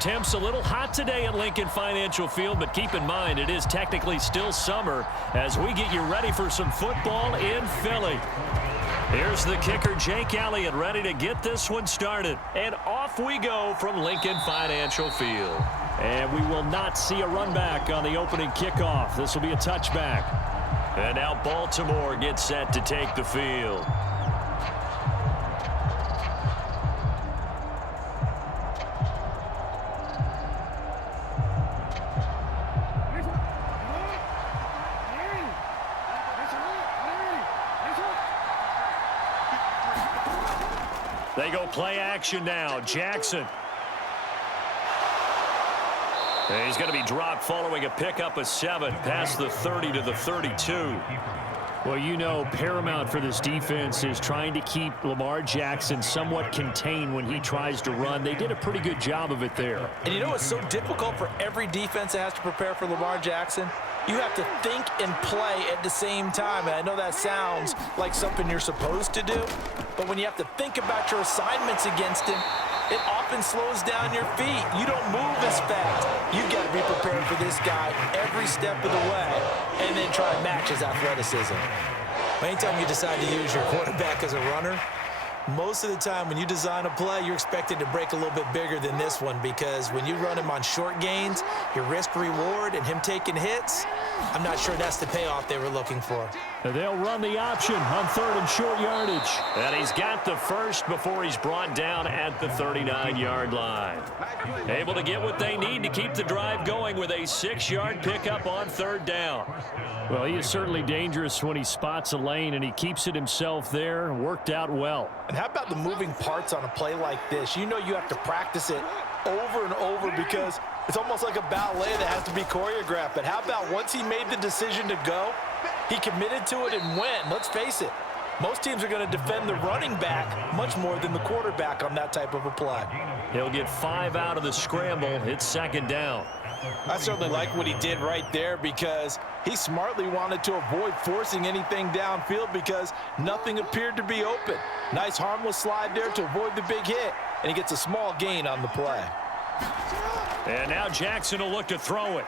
Temps a little hot today at Lincoln Financial Field, but keep in mind it is technically still summer as we get you ready for some football in Philly. Here's the kicker, Jake Elliott, ready to get this one started. And off we go from Lincoln Financial Field. And we will not see a run back on the opening kickoff. This will be a touchback. And now Baltimore gets set to take the field. They go play action now. Jackson. And he's going to be dropped following a pickup of 7 past the 30 to the 32. Well, you know, paramount for this defense is trying to keep Lamar Jackson somewhat contained when he tries to run. They did a pretty good job of it there. And you know it's so difficult for every defense that has to prepare for Lamar Jackson? You have to think and play at the same time. And I know that sounds like something you're supposed to do, but when you have to think about your assignments against him, it often slows down your feet. You don't move as fast. You've got to be prepared for this guy every step of the way and then try to match his athleticism. Anytime you decide to use your quarterback as a runner, most of the time when you design a play, you're expected to break a little bit bigger than this one because when you run him on short gains, your risk-reward and him taking hits, I'm not sure that's the payoff they were looking for. They'll run the option on 3rd and short yardage. And he's got the first before he's brought down at the 39-yard line. Able to get what they need to keep the drive going with a 6-yard pickup on 3rd down. Well, he is certainly dangerous when he spots a lane, and he keeps it himself there. Worked out well. And how about the moving parts on a play like this? You know you have to practice it over and over because it's almost like a ballet that has to be choreographed. But how about once he made the decision to go, he committed to it and went. Let's face it, most teams are going to defend the running back much more than the quarterback on that type of a play. He'll get 5 out of the scramble. It's 2nd down. I certainly like what he did right there because he smartly wanted to avoid forcing anything downfield because nothing appeared to be open. Nice harmless slide there to avoid the big hit, and he gets a small gain on the play. And now Jackson will look to throw it.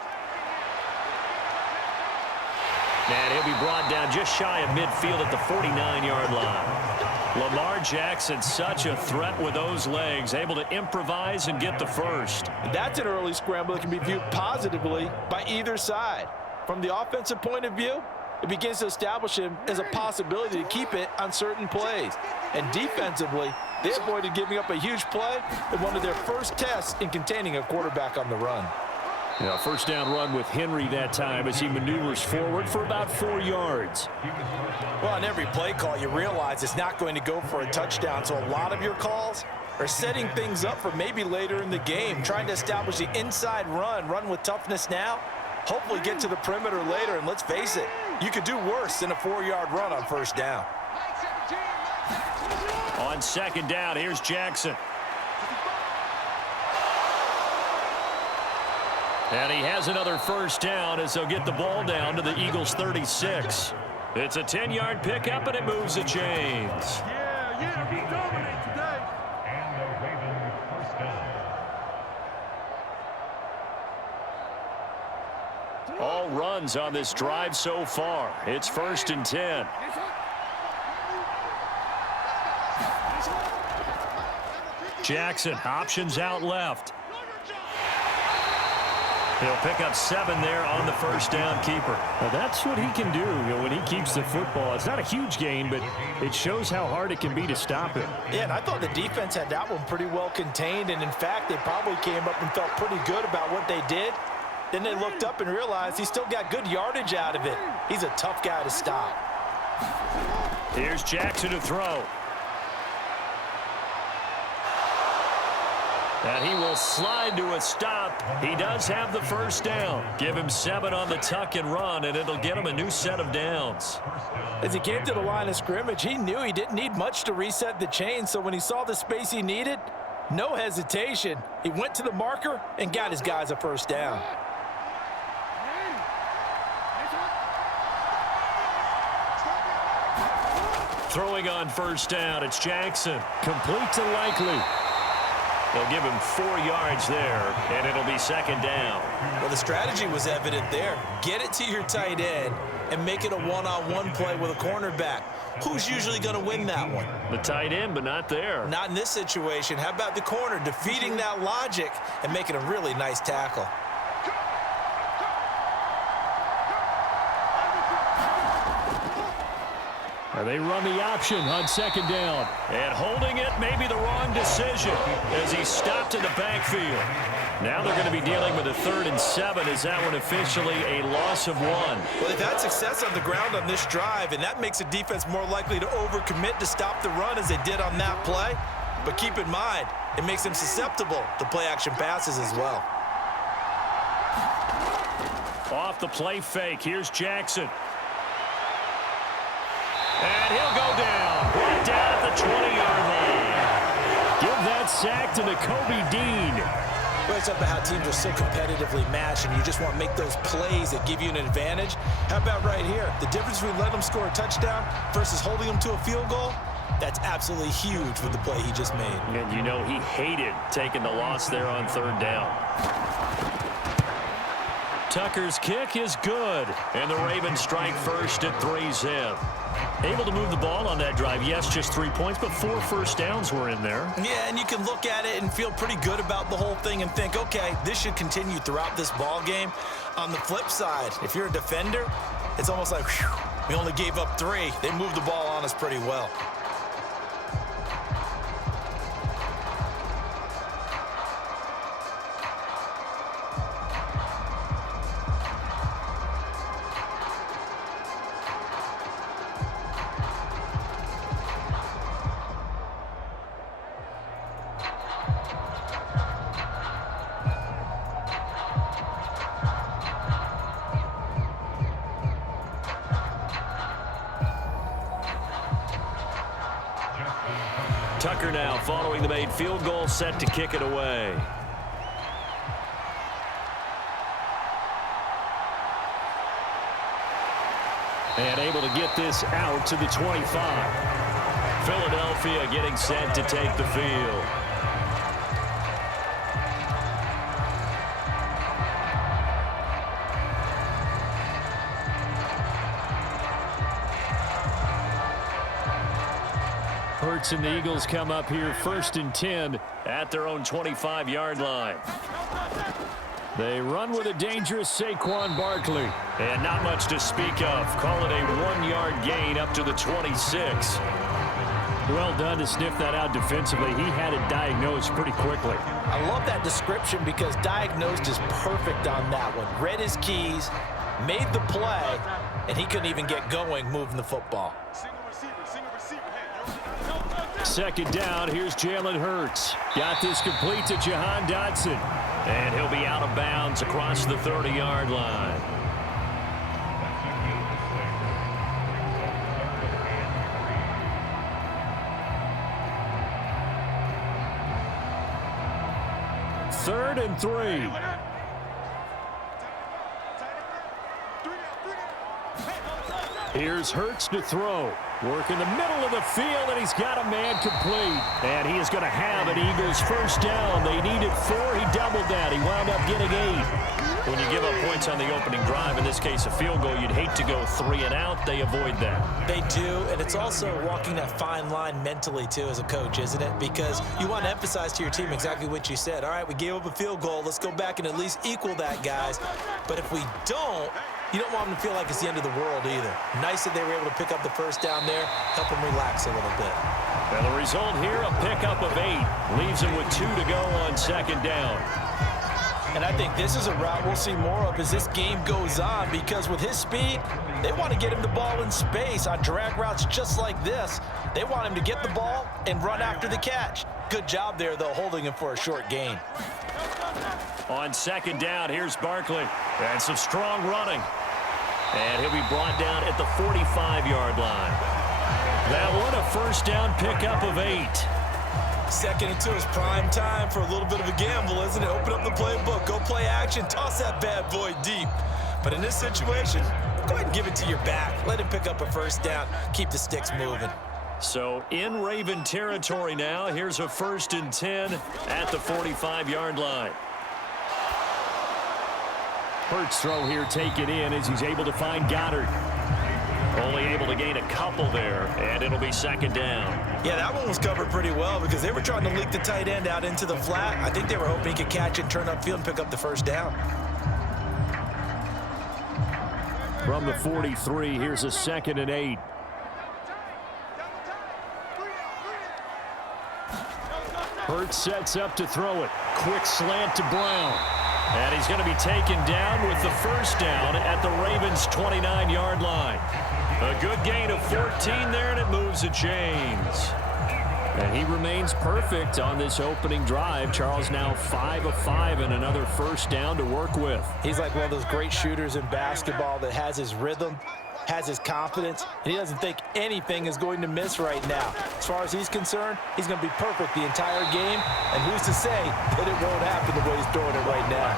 And he'll be brought down just shy of midfield at the 49-yard line. Lamar Jackson, such a threat with those legs, able to improvise and get the first. That's an early scramble that can be viewed positively by either side. From the offensive point of view, it begins to establish him as a possibility to keep it on certain plays. And defensively, they avoided giving up a huge play in one of their first tests in containing a quarterback on the run. Yeah, 1st down run with Henry that time as he maneuvers forward for about 4 yards. Well, on every play call, you realize it's not going to go for a touchdown, so a lot of your calls are setting things up for maybe later in the game, trying to establish the inside run with toughness now, hopefully get to the perimeter later, and let's face it, you could do worse than a 4-yard run on 1st down. On 2nd down, here's Jackson. And he has another 1st down as they'll get the ball down to the Eagles' 36. It's a 10-yard pickup, and it moves the chains. We dominate today. And the Ravens 1st down. All runs on this drive so far. It's 1st and 10. Jackson, options out left. He'll pick up 7 there on the 1st down keeper. Well, that's what he can do, when he keeps the football. It's not a huge gain, but it shows how hard it can be to stop him. Yeah, and I thought the defense had that one pretty well contained, and in fact, they probably came up and felt pretty good about what they did. Then they looked up and realized he still got good yardage out of it. He's a tough guy to stop. Here's Jackson to throw. And he will slide to a stop. He does have the 1st down. Give him 7 on the tuck and run, and it'll get him a new set of downs. As he came to the line of scrimmage, he knew he didn't need much to reset the chain, so when he saw the space he needed, no hesitation. He went to the marker and got his guys a 1st down. Throwing on 1st down, it's Jackson. Complete to Likely. They'll give him 4 yards there, and it'll be second down. Well, the strategy was evident there. Get it to your tight end and make it a one-on-one play with a cornerback. Who's usually going to win that one? The tight end, but not there. Not in this situation. How about the corner defeating that logic and making a really nice tackle? They run the option on second down. And holding it may be the wrong decision as he stopped in the backfield. Now they're going to be dealing with a 3rd and 7. Is that one officially a loss of 1? Well, they've had success on the ground on this drive, and that makes a defense more likely to overcommit to stop the run as they did on that play. But keep in mind, it makes them susceptible to play-action passes as well. Off the play fake, here's Jackson. And he'll go down. Brought down at the 20-yard line. Give that sack to the Kobe Dean. Well, it's about how teams are so competitively matched, and you just want to make those plays that give you an advantage. How about right here? The difference between letting them score a touchdown versus holding them to a field goal, that's absolutely huge with the play he just made. And you know he hated taking the loss there on 3rd down. Tucker's kick is good, and the Ravens strike first at 3-zip. Able to move the ball on that drive. Yes, just 3 points, but 4 first downs were in there. Yeah, and you can look at it and feel pretty good about the whole thing and think, okay, this should continue throughout this ball game. On the flip side, if you're a defender, it's almost like, whew, we only gave up 3. They moved the ball on us pretty well. Tucker now following the made field goal, set to kick it away. And able to get this out to the 25. Philadelphia getting set to take the field. Hurts and the Eagles come up here 1st and 10 at their own 25-yard line. They run with a dangerous Saquon Barkley. And not much to speak of. Call it a 1-yard gain up to the 26. Well done to sniff that out defensively. He had it diagnosed pretty quickly. I love that description because diagnosed is perfect on that one. Read his keys, made the play, and he couldn't even get going moving the football. Second down, here's Jalen Hurts. Got this complete to Jahan Dotson. And he'll be out of bounds across the 30-yard line. Third and 3. Here's Hurts to throw. Work in the middle of the field, and he's got a man complete. And he is going to have an Eagles first down. They needed 4. He doubled that. He wound up getting 8. When you give up points on the opening drive, in this case a field goal, you'd hate to go 3 and out. They avoid that. They do, and it's also walking that fine line mentally, too, as a coach, isn't it? Because you want to emphasize to your team exactly what you said. All right, we gave up a field goal. Let's go back and at least equal that, guys. But if we don't, you don't want them to feel like it's the end of the world either. Nice that they were able to pick up the first down there, help them relax a little bit. And the result here, a pickup of 8. Leaves them with 2 to go on second down. And I think this is a route we'll see more of as this game goes on, because with his speed, they want to get him the ball in space on drag routes just like this. They want him to get the ball and run after the catch. Good job there, though, holding him for a short gain. On second down, here's Barkley. And some strong running. And he'll be brought down at the 45-yard line. That one, a first down pickup of 8. Second and 2 is prime time for a little bit of a gamble, isn't it? Open up the playbook, go play action, toss that bad boy deep. But in this situation, go ahead and give it to your back. Let him pick up a first down, keep the sticks moving. So in Raven territory now. Here's a 1st and 10 at the 45-yard line. Hurts throw here taken in as he's able to find Goddard. Only able to gain a couple there, and it'll be 2nd down. Yeah, that one was covered pretty well because they were trying to leak the tight end out into the flat. I think they were hoping he could catch it, turn upfield, and pick up the 1st down. From the 43, here's a 2nd and 8. Hurts sets up to throw it. Quick slant to Brown. And he's going to be taken down with the 1st down at the Ravens' 29-yard line. A good gain of 14 there, and it moves the chains. And he remains perfect on this opening drive. Charles now 5 of 5 and another 1st down to work with. He's like one of those great shooters in basketball that has his rhythm, has his confidence, and he doesn't think anything is going to miss right now. As far as he's concerned, he's going to be perfect the entire game, and who's to say that it won't happen the way he's throwing it right now.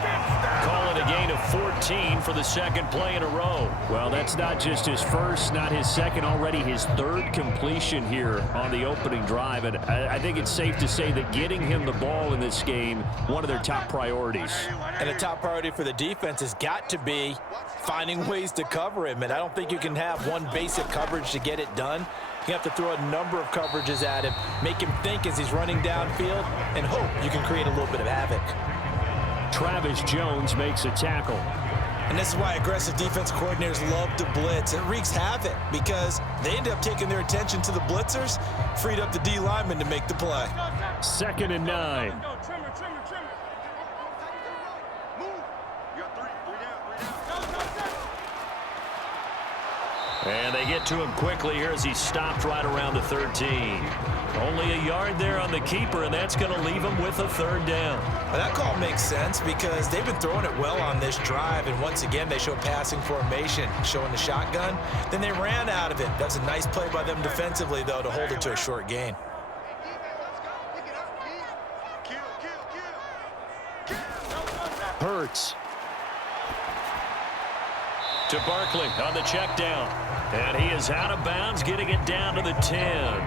Call it a gain of 14 for the 2nd play in a row. Well, that's not just his first, not his second, already his 3rd completion here on the opening drive. And I think it's safe to say that getting him the ball in this game, one of their top priorities. And a top priority for the defense has got to be finding ways to cover him. And I don't think you can have one basic coverage to get it done. You have to throw a number of coverages at him, make him think as he's running downfield, and hope you can create a little bit of havoc. Travis Jones makes a tackle. And this is why aggressive defense coordinators love to blitz. It wreaks havoc because they end up taking their attention to the blitzers, freed up the D lineman to make the play. 2nd and 9. And they get to him quickly here as he stopped right around the 13. Only a yard there on the keeper, and that's going to leave him with a 3rd down. Well, that call makes sense because they've been throwing it well on this drive, and once again they show passing formation, showing the shotgun. Then they ran out of it. That's a nice play by them defensively, though, to hold it to a short gain. Hurts. To Barkley on the check down. And he is out of bounds, getting it down to the 10.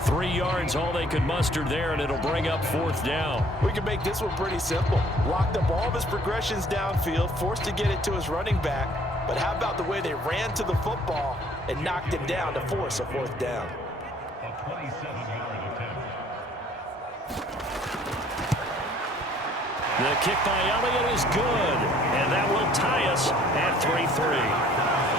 3 yards, all they could muster there, and it'll bring up 4th down. We can make this one pretty simple. Locked up all of his progressions downfield, forced to get it to his running back. But how about the way they ran to the football and knocked it down to force a 4th down? A 27-yard attempt. The kick by Elliott is good, and that will tie us at 3-3.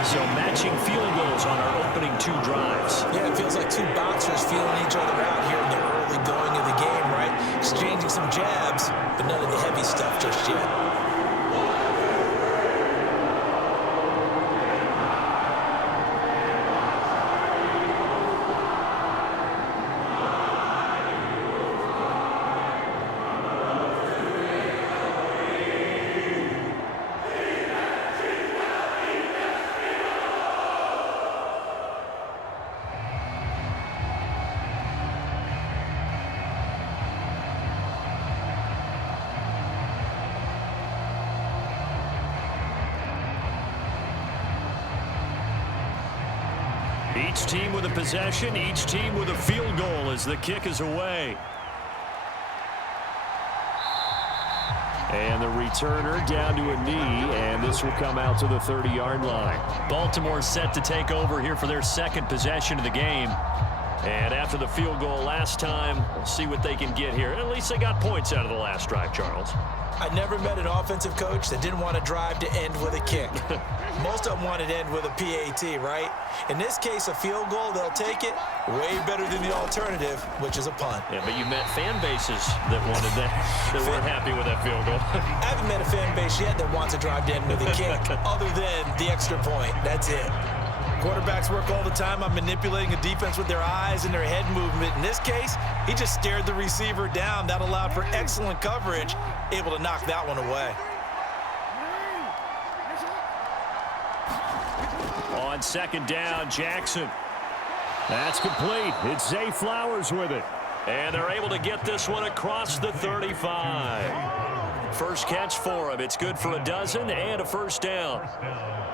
So matching field goals on our opening 2 drives. Yeah, it feels like 2 boxers feeling each other out here in the early going of the game, right? Exchanging some jabs, but none of the heavy stuff just yet. Each team with a possession, each team with a field goal as the kick is away. And the returner down to a knee, and this will come out to the 30-yard line. Baltimore set to take over here for their 2nd possession of the game. And after the field goal last time, we'll see what they can get here. At least they got points out of the last drive, Charles. I never met an offensive coach that didn't want a drive to end with a kick. Most of them wanted to end with a PAT, right? In this case, a field goal, they'll take it. Way better than the alternative, which is a punt. Yeah, but you met fan bases that wanted that, that weren't happy with that field goal. I haven't met a fan base yet that wants a drive to end with a kick, other than the extra point. That's it. Quarterbacks work all the time on manipulating a defense with their eyes and their head movement. In this case, he just stared the receiver down. That allowed for excellent coverage, able to knock that one away. On 2nd down, Jackson. That's complete. It's Zay Flowers with it. And they're able to get this one across the 35. First catch for him. It's good for a dozen and a first down.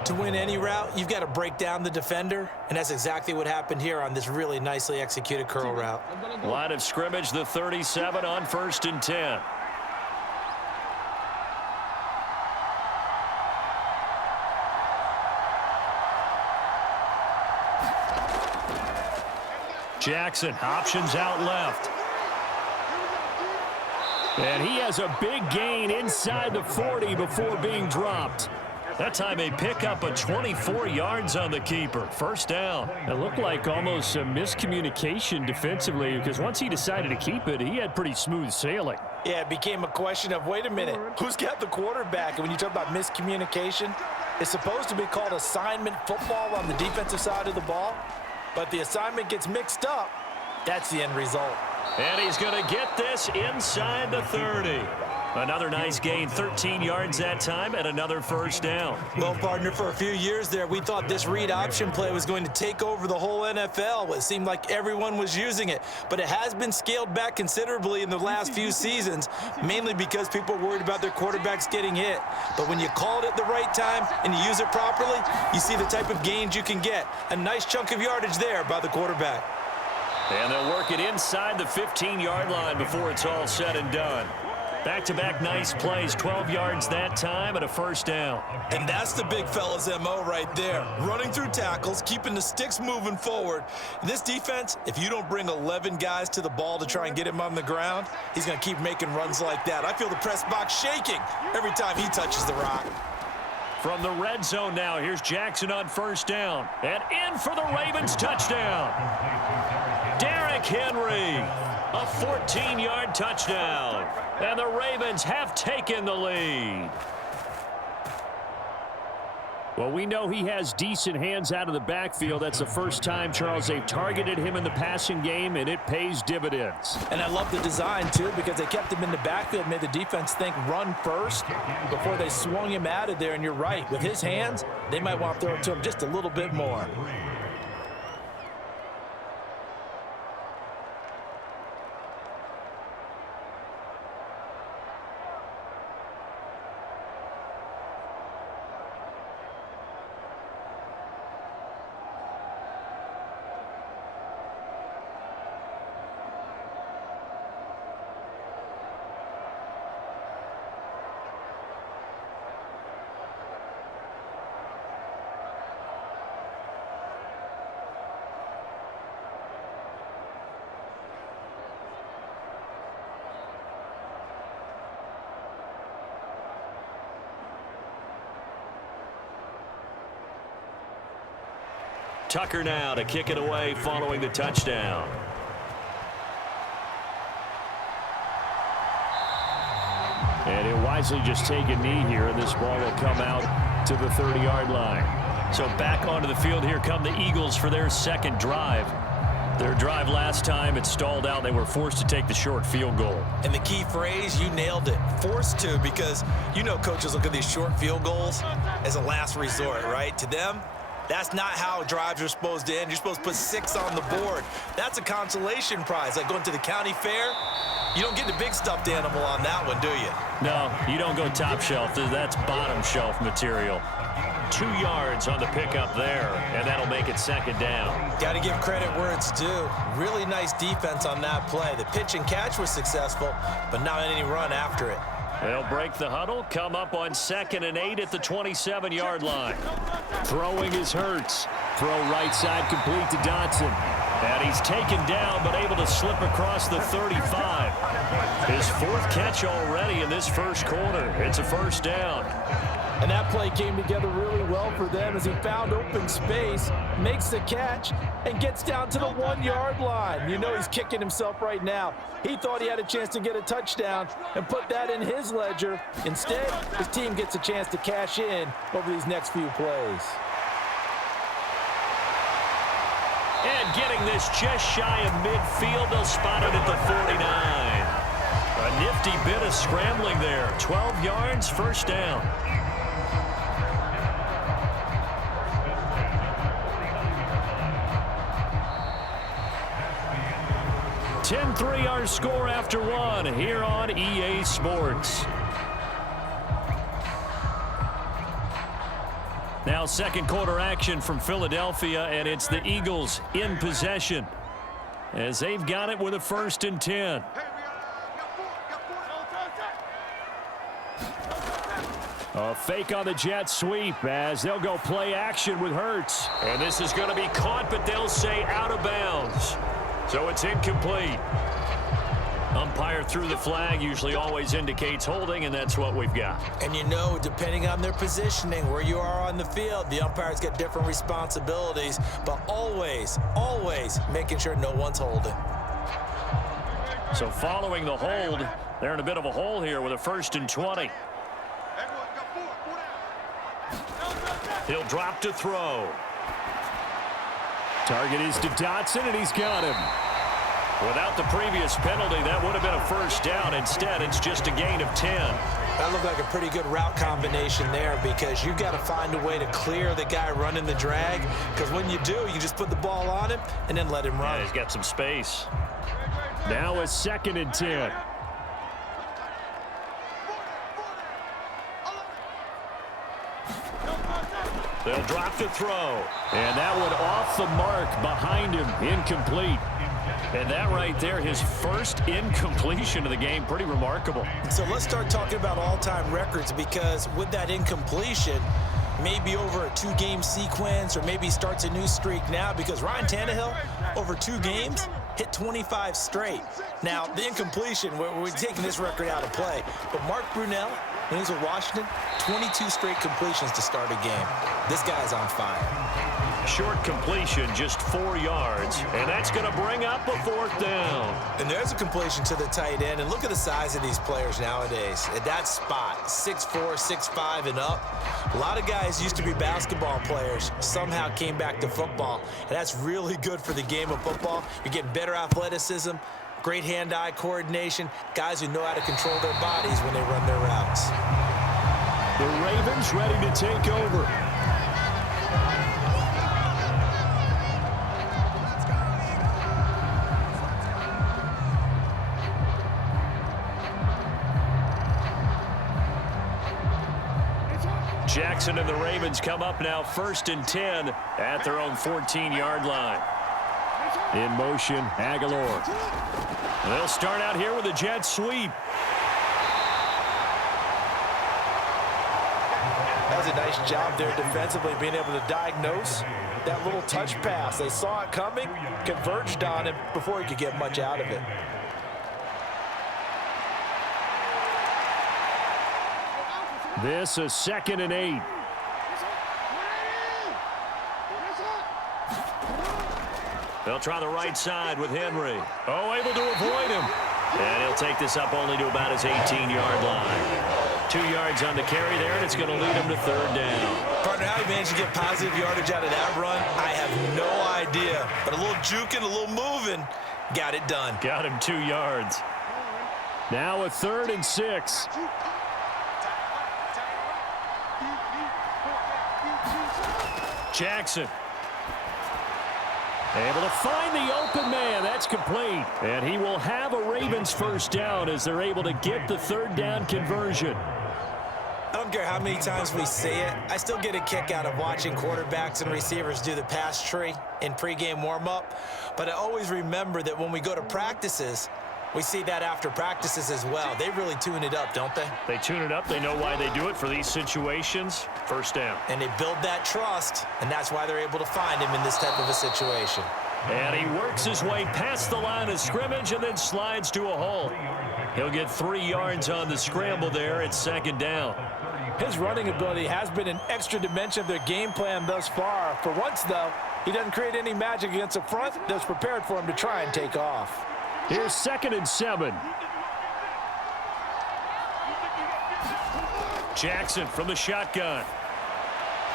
To win any route, you've got to break down the defender, and that's exactly what happened here on this really nicely executed curl route. Line of scrimmage, the 37 on 1st and 10. Jackson, options out left. And he has a big gain inside the 40 before being dropped. That time a pickup of 24 yards on the keeper. First down. It looked like almost a miscommunication defensively because once he decided to keep it, he had pretty smooth sailing. Yeah, it became a question of, wait a minute, who's got the quarterback? And when you talk about miscommunication, it's supposed to be called assignment football on the defensive side of the ball. But the assignment gets mixed up. That's the end result. And he's going to get this inside the 30. Another nice gain, 13 yards that time, and another first down. Well, partner, for a few years there, we thought this read option play was going to take over the whole NFL. It seemed like everyone was using it. But it has been scaled back considerably in the last few seasons, mainly because people are worried about their quarterbacks getting hit. But when you call it at the right time and you use it properly, you see the type of gains you can get. A nice chunk of yardage there by the quarterback. And they'll work it inside the 15-yard line before it's all said and done. Back-to-back nice plays, 12 yards that time and a first down. And that's the big fella's MO right there. Running through tackles, keeping the sticks moving forward. This defense, if you don't bring 11 guys to the ball to try and get him on the ground, he's going to keep making runs like that. I feel the press box shaking every time he touches the rock. From the red zone now, here's Jackson on first down. And in for the Ravens touchdown. Derrick Henry, a 14-yard touchdown. And the Ravens have taken the lead. Well, we know he has decent hands out of the backfield. That's the first time, Charles, they've targeted him in the passing game, and it pays dividends. And I love the design, too, because they kept him in the backfield, made the defense think run first before they swung him out of there. And you're right, with his hands, they might want to throw it to him just a little bit more. Tucker now to kick it away following the touchdown. And he'll wisely just take a knee here, and this ball will come out to the 30-yard line. So back onto the field here come the Eagles for their second drive. Their drive last time, it stalled out. They were forced to take the short field goal. And the key phrase, you nailed it. Forced to, because you know coaches look at these short field goals as a last resort, right? To them, that's not how drives are supposed to end. You're supposed to put 6 on the board. That's a consolation prize, like going to the county fair. You don't get the big stuffed animal on that one, do you? No, you don't go top shelf. That's bottom shelf material. 2 yards on the pickup there, and that'll make it second down. Got to give credit where it's due. Really nice defense on that play. The pitch and catch was successful, but not any run after it. They'll break the huddle, come up on 2nd and 8 at the 27-yard line. Throwing is Hurts. Throw right side complete to Dotson. And he's taken down, but able to slip across the 35. His 4th catch already in this first quarter. It's a first down. And that play came together really well for them as he found open space, makes the catch, and gets down to the 1-yard line. You know he's kicking himself right now. He thought he had a chance to get a touchdown and put that in his ledger. Instead, his team gets a chance to cash in over these next few plays. And getting this just shy of midfield, they'll spot it at the 49. A nifty bit of scrambling there. 12 yards, first down. 10-3 our score after 1 here on EA Sports. Now second quarter action from Philadelphia, and it's the Eagles in possession as they've got it with a 1st and 10. A fake on the jet sweep as they'll go play action with Hurts. And this is going to be caught, but they'll say out of bounds. So it's incomplete. Umpire threw the flag, usually always indicates holding, and that's what we've got. And you know, depending on their positioning, where you are on the field, the umpires get different responsibilities, but always, always making sure no one's holding. So following the hold, they're in a bit of a hole here with a 1st and 20. He'll drop to throw. Target is to Dotson, and he's got him. Without the previous penalty, that would have been a 1st down. Instead, it's just a gain of 10. That looked like a pretty good route combination there because you've got to find a way to clear the guy running the drag, because when you do, you just put the ball on him and then let him run. Yeah, he's got some space. Now a 2nd and 10. They'll drop to throw. And that one off the mark behind him, incomplete. And that right there, his first incompletion of the game, pretty remarkable. So let's start talking about all-time records, because with that incompletion, maybe over a 2-game sequence, or maybe starts a new streak now, because Ryan Tannehill, over 2 games, hit 25 straight. Now, the incompletion, we're taking this record out of play, but Mark Brunell, when he was with Washington, 22 straight completions to start a game. This guy's on fire. Short completion, just 4 yards, and that's going to bring up a 4th down. And there's a completion to the tight end, and look at the size of these players nowadays. At that spot, 6'4", 6'5", and up. A lot of guys used to be basketball players, somehow came back to football, and that's really good for the game of football. You're getting better athleticism, great hand-eye coordination, guys who know how to control their bodies when they run their routes. The Ravens ready to take over. Jackson and the Ravens come up now 1st and 10 at their own 14-yard line. In motion, Aguilar. They'll start out here with a jet sweep. That was a nice job there defensively, being able to diagnose that little touch pass. They saw it coming, converged on him before he could get much out of it. This a 2nd and 8. They'll try the right side with Henry. Oh, able to avoid him. And he'll take this up only to about his 18-yard line. 2 yards on the carry there, and it's going to lead him to 3rd down. Partner, how he managed to get positive yardage out of that run, I have no idea. But a little juking, a little moving, got it done. Got him 2 yards. Now a 3rd and 6. Jackson. Able to find the open man. That's complete. And he will have a Ravens 1st down as they're able to get the 3rd down conversion. I don't care how many times we see it. I still get a kick out of watching quarterbacks and receivers do the pass tree in pregame warm-up. But I always remember that when we go to practices, we see that after practices as well. They really tune it up, don't they? They tune it up. They know why they do it for these situations. 1st down. And they build that trust, and that's why they're able to find him in this type of a situation. And he works his way past the line of scrimmage and then slides to a hole. He'll get 3 yards on the scramble there at 2nd down. His running ability has been an extra dimension of their game plan thus far. For once, though, he doesn't create any magic against a front that's prepared for him to try and take off. Here's 2nd and 7. Jackson from the shotgun.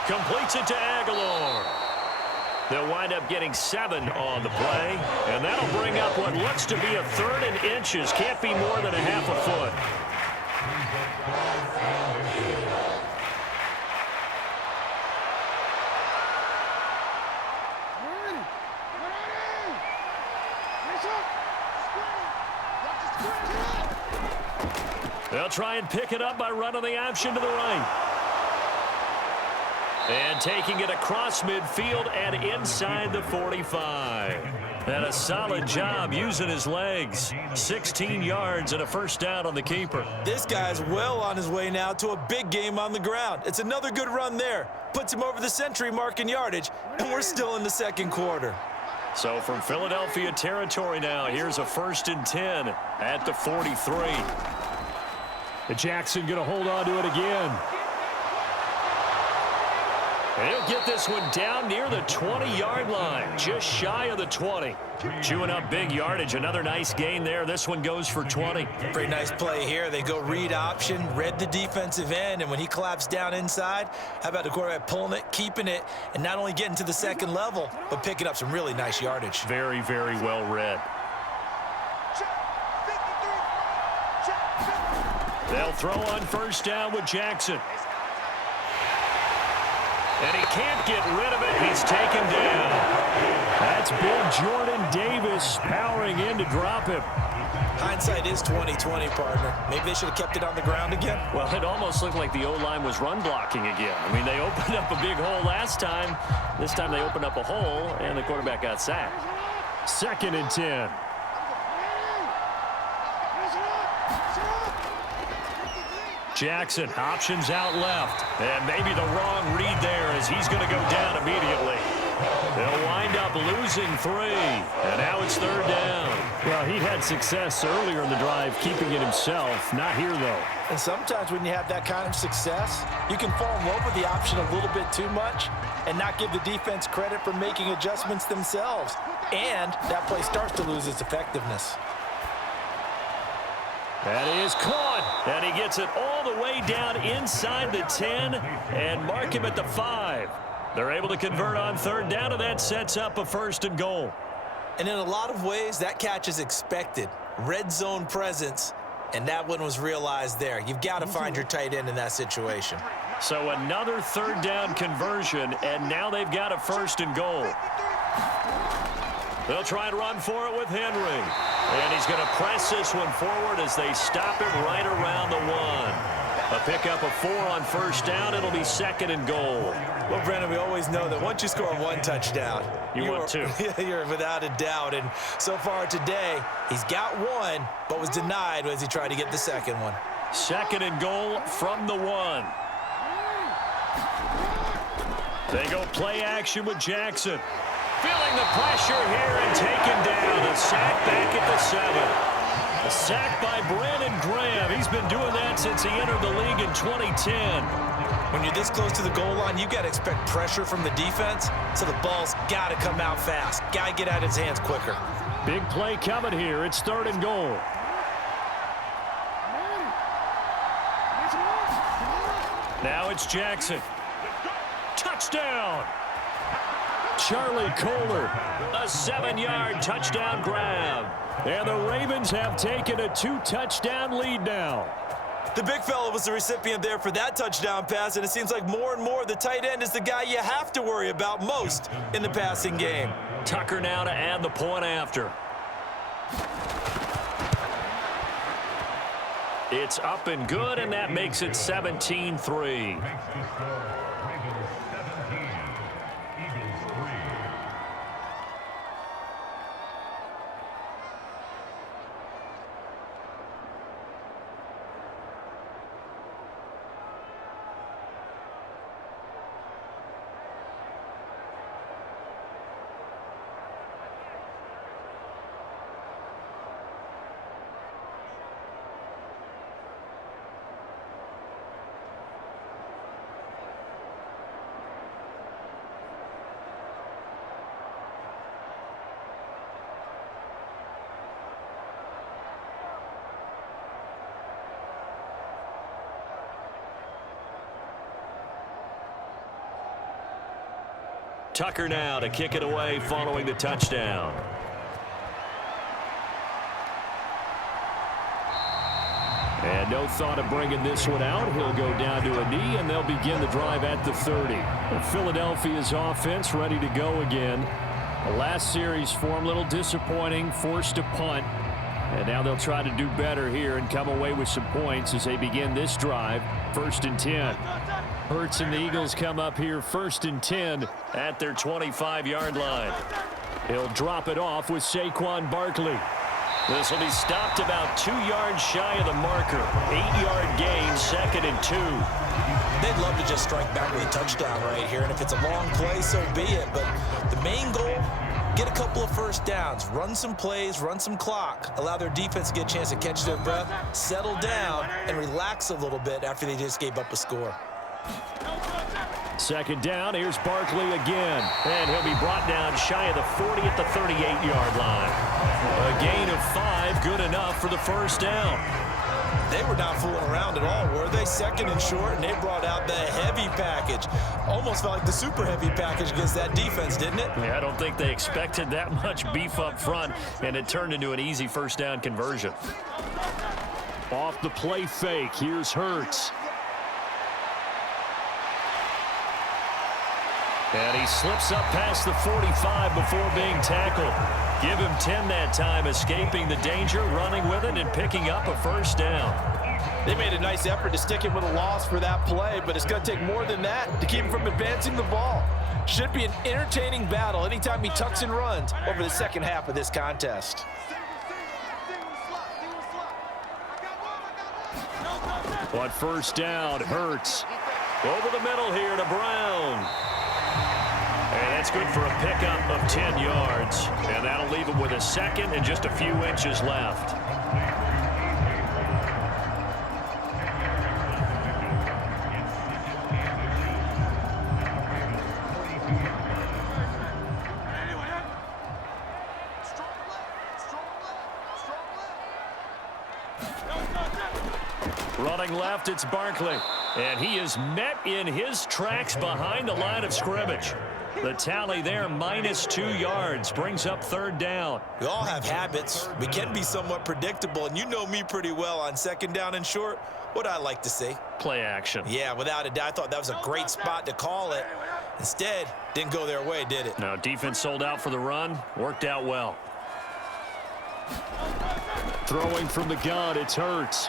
Completes it to Aguilar. They'll wind up getting 7 on the play, and that'll bring up what looks to be a 3rd and inches. Can't be more than a half a foot. They'll try and pick it up by running the option to the right. And taking it across midfield and inside the 45. And a solid job using his legs. 16 yards and a first down on the keeper. This guy's well on his way now to a big game on the ground. It's another good run there. Puts him over the century mark in yardage, and we're still in the second quarter. So from Philadelphia territory now, here's a 1st and 10 at the 43. Jackson going to hold on to it again. He'll get this one down near the 20-yard line, just shy of the 20. Chewing up big yardage. Another nice gain there. This one goes for 20. Pretty nice play here. They go read option, read the defensive end, and when he collapsed down inside, how about the quarterback pulling it, keeping it, and not only getting to the second level, but picking up some really nice yardage. Very, very well read. They'll throw on 1st down with Jackson. And he can't get rid of it. He's taken down. That's big Jordan Davis powering in to drop him. Hindsight is 20/20, partner. Maybe they should have kept it on the ground again. Well, it almost looked like the O-line was run blocking again. I mean, they opened up a big hole last time. This time they opened up a hole, and the quarterback got sacked. 2nd and 10. Jackson, options out left. And maybe the wrong read there as he's going to go down immediately. They'll wind up losing 3. And now it's 3rd down. Well, he had success earlier in the drive keeping it himself. Not here, though. And sometimes when you have that kind of success, you can fall in love with the option a little bit too much and not give the defense credit for making adjustments themselves. And that play starts to lose its effectiveness. That is caught, and he gets it all the way down inside the 10 and mark him at the 5. They're able to convert on 3rd down, and that sets up a 1st and goal. And in a lot of ways, that catch is expected. Red zone presence, and that one was realized there. You've got to find your tight end in that situation. So another 3rd down conversion, and now they've got a 1st and goal. They'll try and run for it with Henry. And he's going to press this one forward as they stop him right around the 1. A pickup of 4 on 1st down. It'll be 2nd and goal. Well, Brandon, we always know that once you score 1 touchdown, you want 2. You're without a doubt. And so far today, he's got 1, but was denied as he tried to get the 2nd one. 2nd and goal from the 1. They go play action with Jackson. Feeling the pressure here and taken down. A sack back at the 7. A sack by Brandon Graham. He's been doing that since he entered the league in 2010. When you're this close to the goal line, you've got to expect pressure from the defense, so the ball's got to come out fast. Got to get out of his hands quicker. Big play coming here. It's 3rd and goal. Now it's Jackson. Touchdown! Charlie Kohler. A 7-yard touchdown grab. And the Ravens have taken a 2-touchdown lead now. The big fella was the recipient there for that touchdown pass, and it seems like more and more the tight end is the guy you have to worry about most in the passing game. Tucker now to add the point after. It's up and good, and that makes it 17-3. Tucker now to kick it away following the touchdown. And no thought of bringing this one out. He'll go down to a knee, and they'll begin the drive at the 30. Philadelphia's offense ready to go again. The last series for him, a little disappointing, forced to punt. And now they'll try to do better here and come away with some points as they begin this drive. 1st and 10. Hurts and the Eagles come up here 1st and 10 at their 25-yard line. He'll drop it off with Saquon Barkley. This will be stopped about 2 yards shy of the marker. 8-yard gain, 2nd and 2. They'd love to just strike back with a touchdown right here, and if it's a long play, so be it. But the main goal, get a couple of first downs, run some plays, run some clock, allow their defense to get a chance to catch their breath, settle down, and relax a little bit after they just gave up a score. 2nd down, here's Barkley again. And he'll be brought down shy of the 40 at the 38-yard line. A gain of 5, good enough for the first down. They were not fooling around at all, were they? 2nd and short, and they brought out the heavy package. Almost felt like the super heavy package against that defense, didn't it? Yeah, I don't think they expected that much beef up front, and it turned into an easy first down conversion. Off the play fake, here's Hurts. And he slips up past the 45 before being tackled. Give him 10 that time, escaping the danger, running with it, and picking up a first down. They made a nice effort to stick him with a loss for that play, but it's going to take more than that to keep him from advancing the ball. Should be an entertaining battle anytime he tucks and runs over the second half of this contest. On 1st down, Hurts. Over the middle here to Brown. And that's good for a pickup of 10 yards. And that'll leave him with a 2nd and just a few inches left. Running left, it's Barkley. And he is met in his tracks behind the line of scrimmage. The tally there, -2 yards, brings up 3rd down. We all have habits. We can be somewhat predictable, and you know me pretty well on 2nd down and short. What I like to see. Play action. Yeah, without a doubt, I thought that was a great spot to call it. Instead, didn't go their way, did it? No, defense sold out for the run. Worked out well. Throwing from the gun, it's Hurts.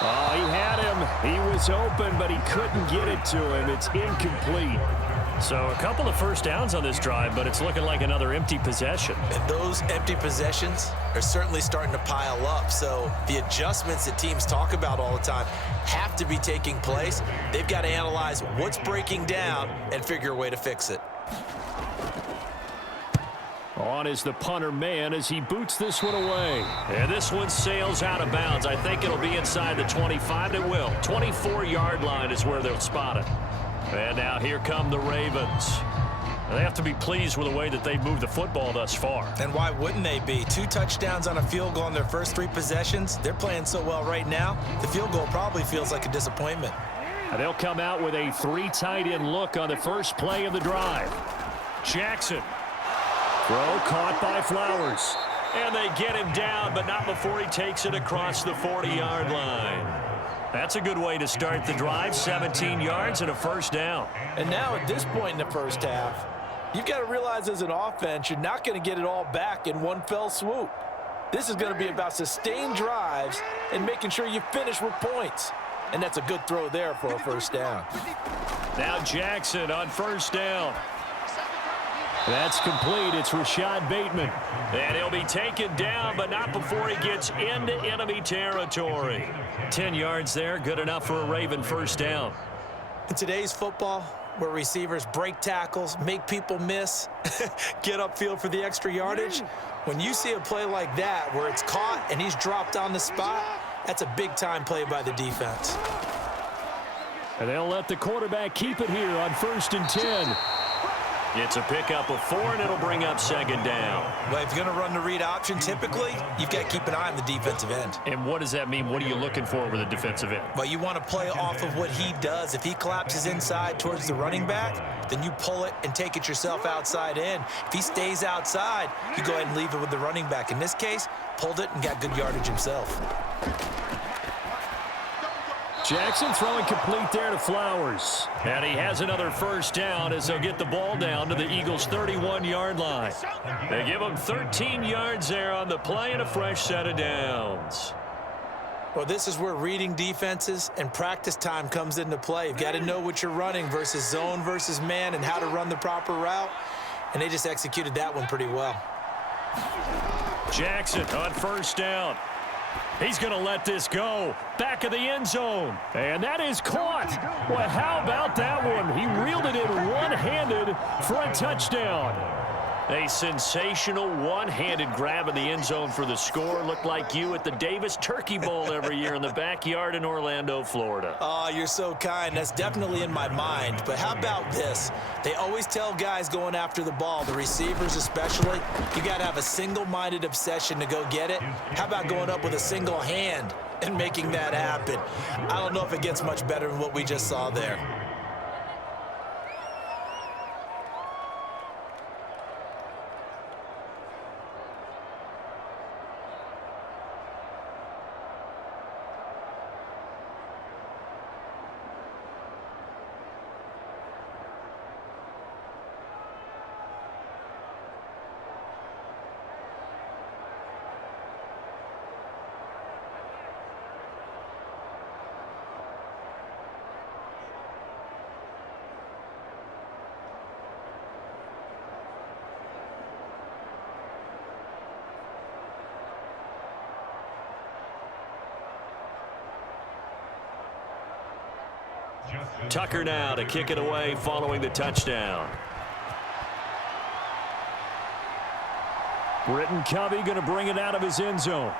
Oh, he had him. He was open, but he couldn't get it to him. It's incomplete. So a couple of first downs on this drive, but it's looking like another empty possession. And those empty possessions are certainly starting to pile up. So the adjustments that teams talk about all the time have to be taking place. They've got to analyze what's breaking down and figure a way to fix it. On is the punter man as he boots this one away. And this one sails out of bounds. I think it'll be inside the 25. It will. 24-yard line is where they'll spot it. And now here come the Ravens. They have to be pleased with the way that they've moved the football thus far. And why wouldn't they be? 2 touchdowns on a field goal in their first 3 possessions. They're playing so well right now, the field goal probably feels like a disappointment. And they'll come out with a 3 tight end look on the first play of the drive. Jackson. Throw caught by Flowers. And they get him down, but not before he takes it across the 40-yard line. That's a good way to start the drive. 17 yards and a first down. And now at this point in the first half, you've got to realize as an offense, you're not going to get it all back in one fell swoop. This is going to be about sustained drives and making sure you finish with points. And that's a good throw there for a first down. Now Jackson on first down. That's complete. It's Rashad Bateman. And he'll be taken down, but not before he gets into enemy territory. 10 yards there, good enough for a Raven first down. In today's football, where receivers break tackles, make people miss, get upfield for the extra yardage, when you see a play like that where it's caught and he's dropped on the spot, that's a big-time play by the defense. And they'll let the quarterback keep it here on 1st and 10. It's a pickup of 4, and it'll bring up 2nd down. Well, if you're going to run the read option, typically, you've got to keep an eye on the defensive end. And what does that mean? What are you looking for with a defensive end? Well, you want to play off of what he does. If he collapses inside towards the running back, then you pull it and take it yourself outside in. If he stays outside, you go ahead and leave it with the running back. In this case, pulled it and got good yardage himself. Jackson throwing complete there to Flowers. And he has another first down as they'll get the ball down to the Eagles' 31-yard line. They give him 13 yards there on the play and a fresh set of downs. Well, this is where reading defenses and practice time comes into play. You've got to know what you're running versus zone versus man and how to run the proper route. And they just executed that one pretty well. Jackson on first down. He's going to let this go. Back of the end zone. And that is caught. Well, how about that one? He reeled it in one-handed for a touchdown. A sensational one-handed grab in the end zone for the score. Looked like you at the Davis Turkey Bowl every year in the backyard in Orlando, Florida. Oh, you're so kind. That's definitely in my mind. But how about this? They always tell guys going after the ball, the receivers especially, you got to have a single-minded obsession to go get it. How about going up with a single hand and making that happen? I don't know if it gets much better than what we just saw there. Tucker now to kick it away following the touchdown. Britton Covey going to bring it out of his end zone.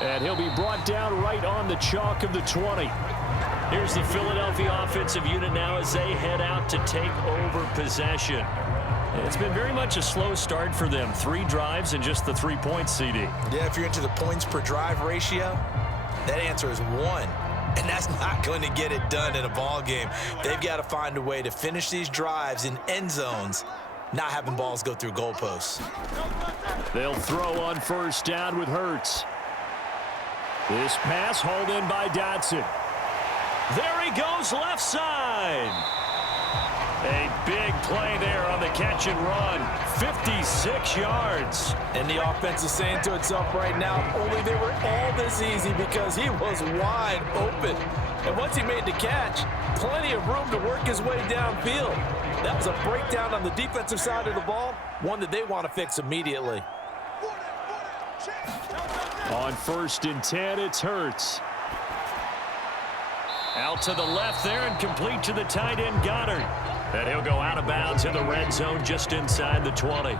And he'll be brought down right on the chalk of the 20. Here's the Philadelphia offensive unit now as they head out to take over possession. It's been very much a slow start for them. 3 drives and just the 3 points, CD. Yeah, if you're into the points per drive ratio, that answer is 1. And that's not going to get it done in a ball game. They've got to find a way to finish these drives in end zones, not having balls go through goalposts. They'll throw on first down with Hurts. This pass hauled in by Dotson. There he goes left side. A big play there on the catch and run. 56 yards. And the offense is saying to itself right now, only they were all this easy because he was wide open. And once he made the catch, plenty of room to work his way downfield. That was a breakdown on the defensive side of the ball, one that they want to fix immediately. On first and 10, it's Hurts. Out to the left there and complete to the tight end Goddard. And he'll go out of bounds in the red zone just inside the 20.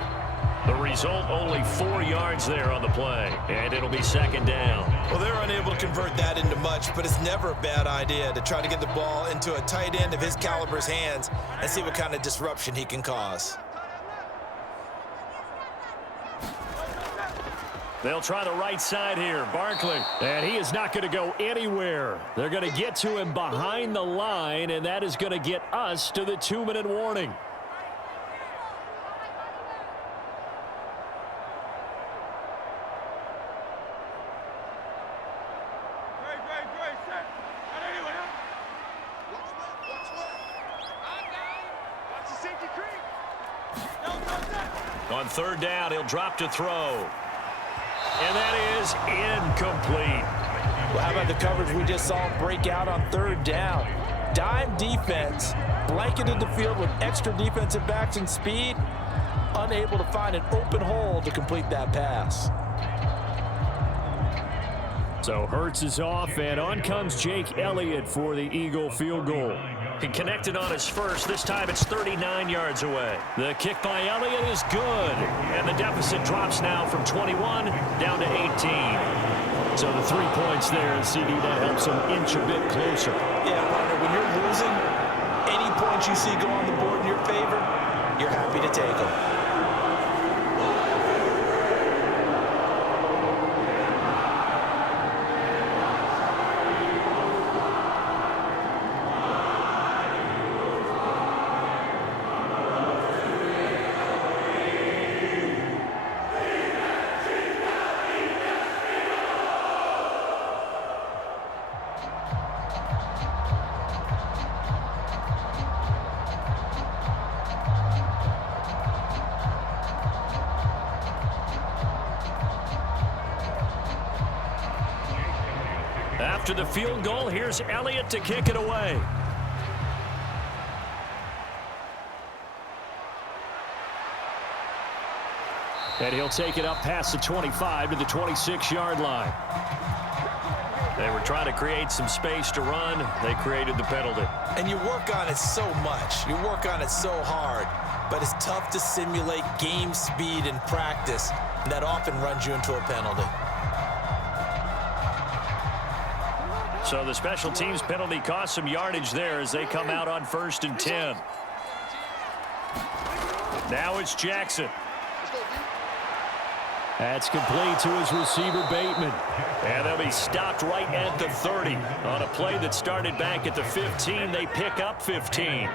The result, only 4 yards there on the play. And it'll be second down. Well, they're unable to convert that into much, but it's never a bad idea to try to get the ball into a tight end of his caliber's hands and see what kind of disruption he can cause. They'll try the right side here. Barkley. And he is not going to go anywhere. They're going to get to him behind the line, and that is going to get us to the 2-minute warning. On third down, he'll drop to throw. And that is incomplete. Well, how about the coverage we just saw break out on third down? Dime defense, blanketed the field with extra defensive backs and speed, unable to find an open hole to complete that pass. So Hurts is off, and on comes Jake Elliott for the Eagle field goal. He connected on his first. This time it's 39 yards away. The kick by Elliott is good. And the deficit drops now from 21 down to 18. So the 3 points there, and CD, that helps them inch a bit closer. Yeah, partner, when you're losing, any points you see go on the board in your favor, you're happy to take them. After the field goal, here's Elliott to kick it away. And he'll take it up past the 25 to the 26-yard line. They were trying to create some space to run. They created the penalty. And you work on it so much. You work on it so hard. But it's tough to simulate game speed in practice. And that often runs you into a penalty. So the special teams penalty cost some yardage there as they come out on 1st and 10. Now it's Jackson. That's complete to his receiver, Bateman. And they'll be stopped right at the 30. On a play that started back at the 15, they pick up 15.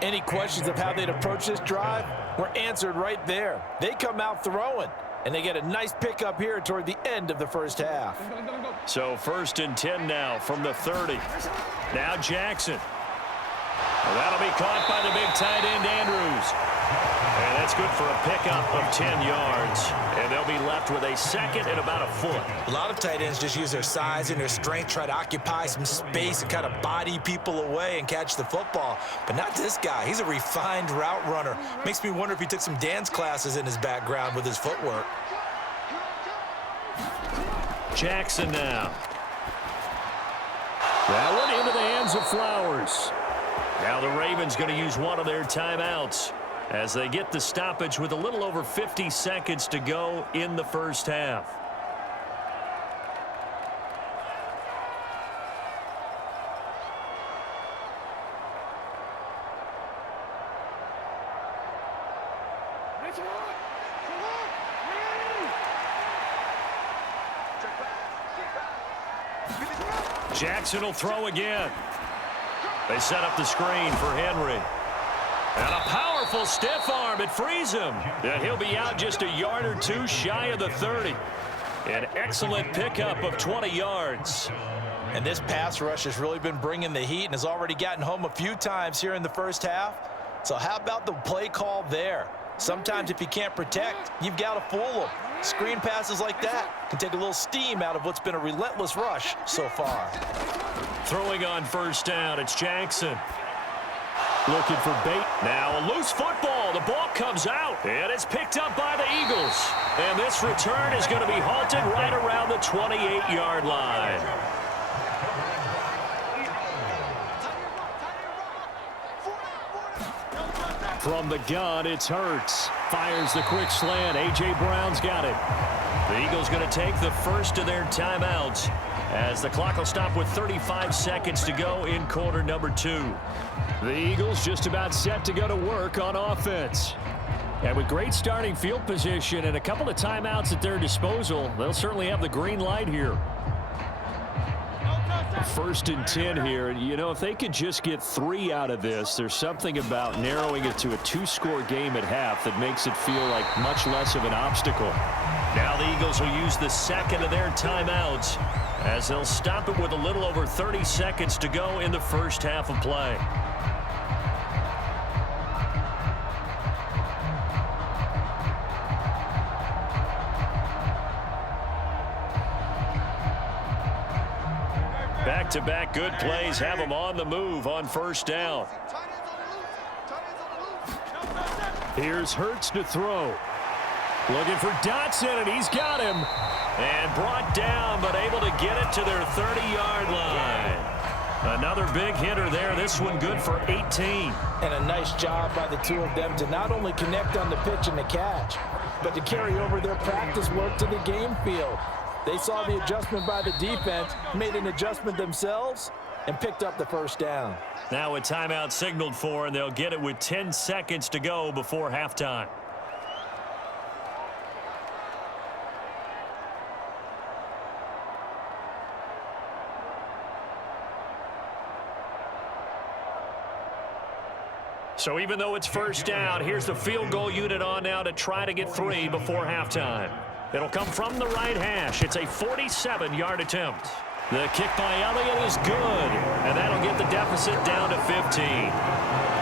Any questions of how they'd approach this drive were answered right there. They come out throwing, and they get a nice pickup here toward the end of the first half. So 1st and 10 now from the 30. Now Jackson. Well, that'll be caught by the big tight end, Andrews. And that's good for a pickup of 10 yards. And they'll be left with a second and about a foot. A lot of tight ends just use their size and their strength, try to occupy some space and kind of body people away and catch the football. But not this guy. He's a refined route runner. Makes me wonder if he took some dance classes in his background with his footwork. Jackson now. That one into the hands of Flowers. Now the Ravens going to use one of their timeouts as they get the stoppage with a little over 50 seconds to go in the first half. Jackson will throw again. They set up the screen for Henry. And a powerful stiff arm. It frees him. And he'll be out just a yard or two shy of the 30. An excellent pickup of 20 yards. And this pass rush has really been bringing the heat and has already gotten home a few times here in the first half. So how about the play call there? Sometimes if you can't protect, you've got to fool them. Screen passes like that can take a little steam out of what's been a relentless rush so far. Throwing on 1st down, it's Jackson. Looking for bait. Now a loose football. The ball comes out, and it's picked up by the Eagles. And this return is going to be halted right around the 28-yard line. From the gun, it's Hurts. Fires the quick slant. A.J. Brown's got it. The Eagles going to take the first of their timeouts as the clock will stop with 35 seconds to go in quarter number 2. The Eagles just about set to go to work on offense. And with great starting field position and a couple of timeouts at their disposal, they'll certainly have the green light here. 1st and 10 here. You know, if they could just get 3 out of this, there's something about narrowing it to a 2-score game at half that makes it feel like much less of an obstacle. Now the Eagles will use the second of their timeouts as they'll stop it with a little over 30 seconds to go in the first half of play. Back-to-back good plays have them on the move on 1st down. Here's Hurts to throw. Looking for Dotson, and he's got him. And brought down, but able to get it to their 30-yard line. Another big hitter there. This one good for 18. And a nice job by the two of them to not only connect on the pitch and the catch, but to carry over their practice work to the game field. They saw the adjustment by the defense, made an adjustment themselves, and picked up the first down. Now a timeout signaled for, and they'll get it with 10 seconds to go before halftime. So even though it's 1st down, here's the field goal unit on now to try to get 3 before halftime. It'll come from the right hash. It's a 47-yard attempt. The kick by Elliott is good, and that'll get the deficit down to 15.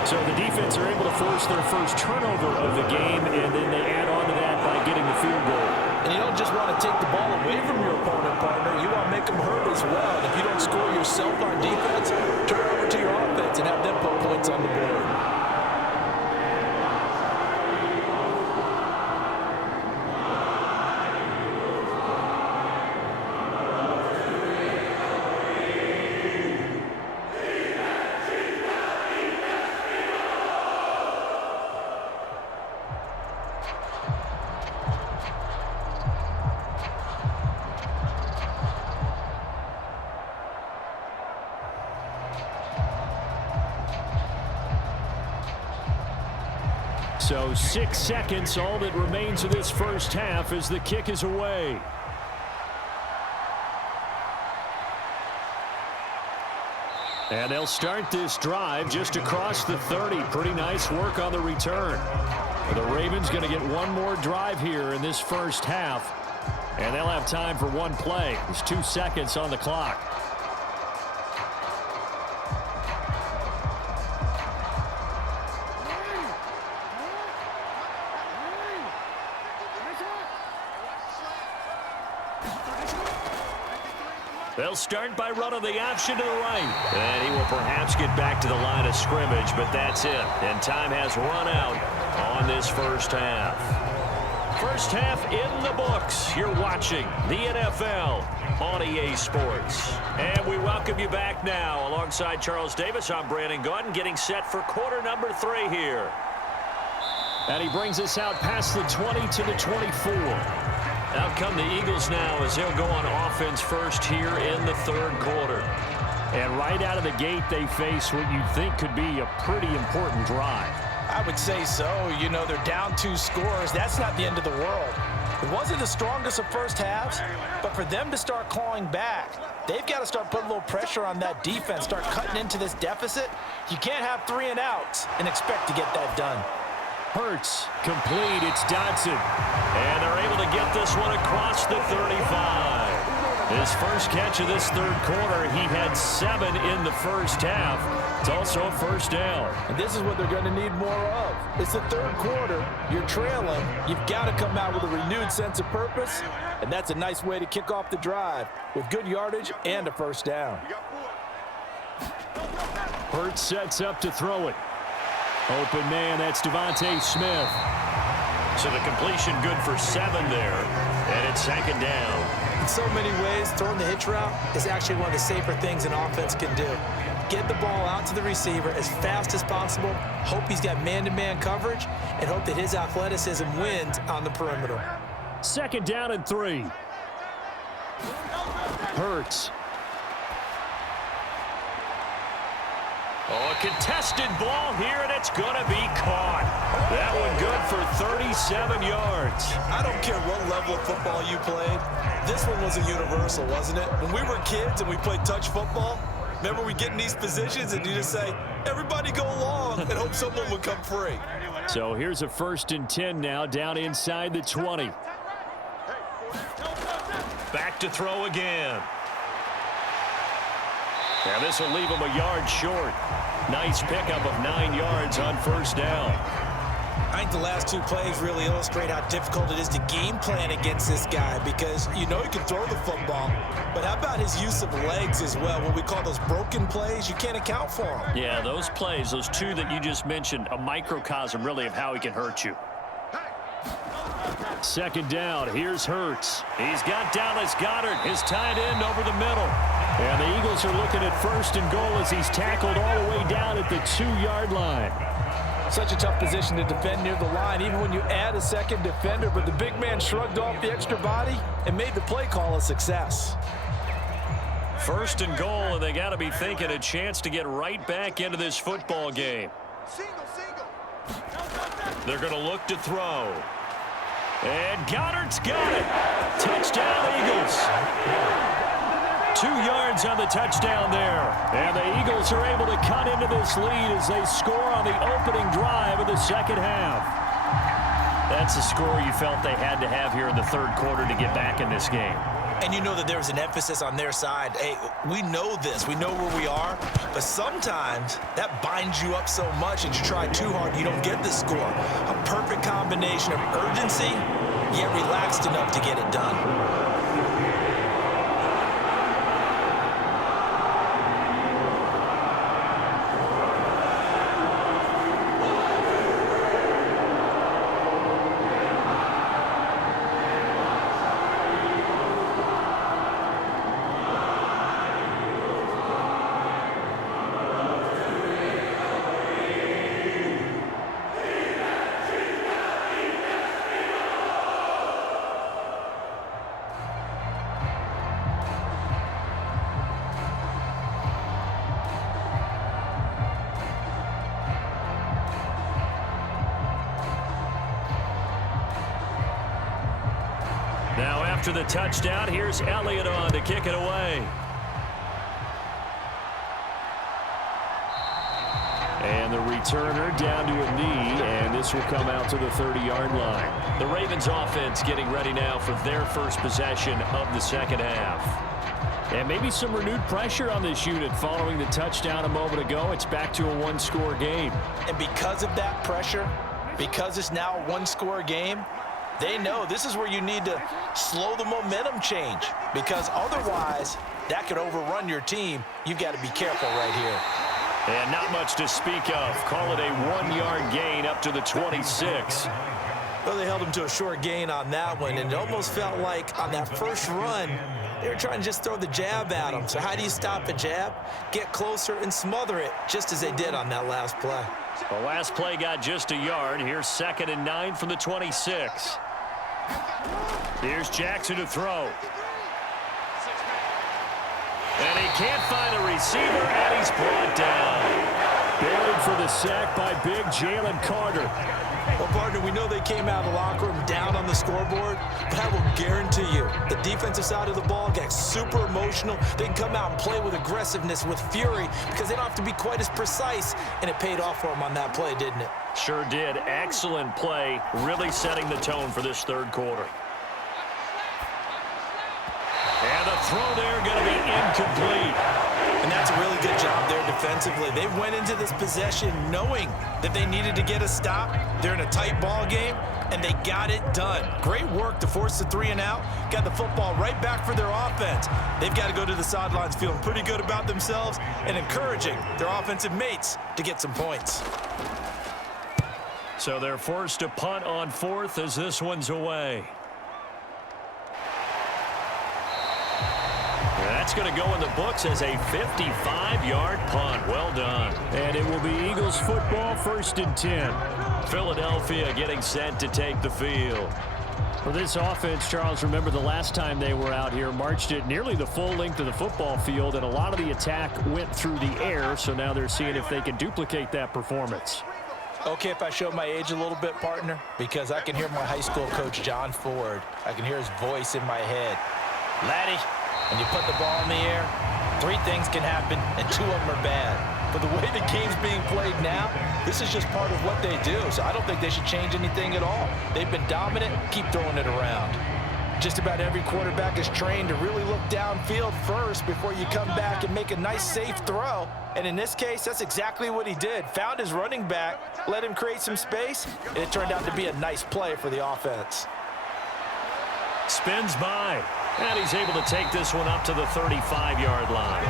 So the defense are able to force their first turnover of the game, and then they add on to that by getting the field goal. And you don't just want to take the ball away from your opponent, partner. You want to make them hurt as defense well. And if you don't score yourself on defense, turn over to your offense and have them put points on the board. So 6 seconds, all that remains of this first half as the kick is away. And they'll start this drive just across the 30. Pretty nice work on the return. The Ravens going to get one more drive here in this first half. And they'll have time for one play. There's 2 seconds on the clock. They'll start by running the option to the right. And he will perhaps get back to the line of scrimmage, but that's it. And time has run out on this first half. First half in the books. You're watching the NFL on EA Sports. And we welcome you back now. Alongside Charles Davis, I'm Brandon Gaudin, getting set for quarter number 3 here. And he brings us out past the 20 to the 24. Out come the Eagles now as they'll go on offense first here in the third quarter. And right out of the gate, they face what you'd think could be a pretty important drive. I would say so. You know, they're down 2 scores. That's not the end of the world. It wasn't the strongest of first halves, but for them to start clawing back, they've got to start putting a little pressure on that defense, start cutting into this deficit. You can't have 3 and outs and expect to get that done. Hurts, complete, it's Dodson. And they're able to get this one across the 35. His first catch of this third quarter, he had 7 in the first half. It's also a first down. And this is what they're going to need more of. It's the third quarter. You're trailing. You've got to come out with a renewed sense of purpose, and that's a nice way to kick off the drive with good yardage and a first down. Hurts sets up to throw it. Open man, that's Devontae Smith. So the completion good for 7 there, and it's second down. In so many ways, throwing the hitch route is actually one of the safer things an offense can do. Get the ball out to the receiver as fast as possible, hope he's got man-to-man coverage, and hope that his athleticism wins on the perimeter. Second down and 3. Hurts. Oh, a contested ball here, and it's going to be caught. That one good for 37 yards. I don't care what level of football you played. This one was a universal, wasn't it? When we were kids and we played touch football, remember we get in these positions and you just say, everybody go along and hope someone would come free. So here's a 1st and 10 now down inside the 20. Back to throw again. Now this will leave him a yard short. Nice pickup of 9 yards on first down. I think the last 2 plays really illustrate how difficult it is to game plan against this guy because you know he can throw the football, but how about his use of legs as well? What we call those broken plays, you can't account for them. Yeah, those plays, those 2 that you just mentioned, a microcosm really of how he can hurt you. Second down, here's Hurts. He's got Dallas Goedert, his tight end, over the middle. And the Eagles are looking at 1st and goal as he's tackled all the way down at the 2-yard line. Such a tough position to defend near the line, even when you add a second defender, but the big man shrugged off the extra body and made the play call a success. 1st and goal, and they got to be thinking a chance to get right back into this football game. They're going to look to throw. And Goddard's got it. Touchdown, Eagles. 2 yards on the touchdown there. And the Eagles are able to cut into this lead as they score on the opening drive of the second half. That's a score you felt they had to have here in the third quarter to get back in this game. And you know that there was an emphasis on their side. Hey, we know this. We know where we are. But sometimes that binds you up so much and you try too hard, you don't get the score. A perfect combination of urgency, yet relaxed enough to get it done. Now after the touchdown, here's Elliott on to kick it away. And the returner down to a knee, and this will come out to the 30-yard line. The Ravens offense getting ready now for their first possession of the second half. And maybe some renewed pressure on this unit following the touchdown a moment ago. It's back to a one-score game. And because of that pressure, because it's now a one-score game, they know this is where you need to slow the momentum change, because otherwise that could overrun your team. You've got to be careful right here. And not much to speak of. Call it a 1-yard gain up to the 26. Well, they held him to a short gain on that one, and it almost felt like on that first run, they were trying to just throw the jab at him. So how do you stop a jab? Get closer and smother it, just as they did on that last play. The last play got just a yard. Here's 2nd and 9 from the 26. Here's Jackson to throw. And he can't find a receiver, and he's brought down. Buried for the sack by big Jalen Carter. Well, partner, we know they came out of the locker room down on the scoreboard, but I will guarantee you the defensive side of the ball got super emotional. They can come out and play with aggressiveness, with fury, because they don't have to be quite as precise, and it paid off for them on that play, didn't it? Sure did. Excellent play, really setting the tone for this third quarter. And the throw there going to be incomplete. And that's a really good job there defensively. They went into this possession knowing that they needed to get a stop. They're in a tight ball game, and they got it done. Great work to force the 3 and out. Got the football right back for their offense. They've got to go to the sidelines feeling pretty good about themselves and encouraging their offensive mates to get some points. So they're forced to punt on 4th as this one's away. That's going to go in the books as a 55-yard punt. Well done. And it will be Eagles football, 1st and 10. Philadelphia getting set to take the field. For this offense, Charles, remember the last time they were out here, marched it nearly the full length of the football field, and a lot of the attack went through the air, so now they're seeing if they can duplicate that performance. Okay, if I show my age a little bit, partner, because I can hear my high school coach, John Ford. I can hear his voice in my head. Laddie, when you put the ball in the air, 3 things can happen, and 2 of them are bad. But the way the game's being played now, this is just part of what they do. So I don't think they should change anything at all. They've been dominant. Keep throwing it around. Just about every quarterback is trained to really look downfield first before you come back and make a nice, safe throw. And in this case, that's exactly what he did. Found his running back, let him create some space, and it turned out to be a nice play for the offense. Spins by. And he's able to take this one up to the 35-yard line.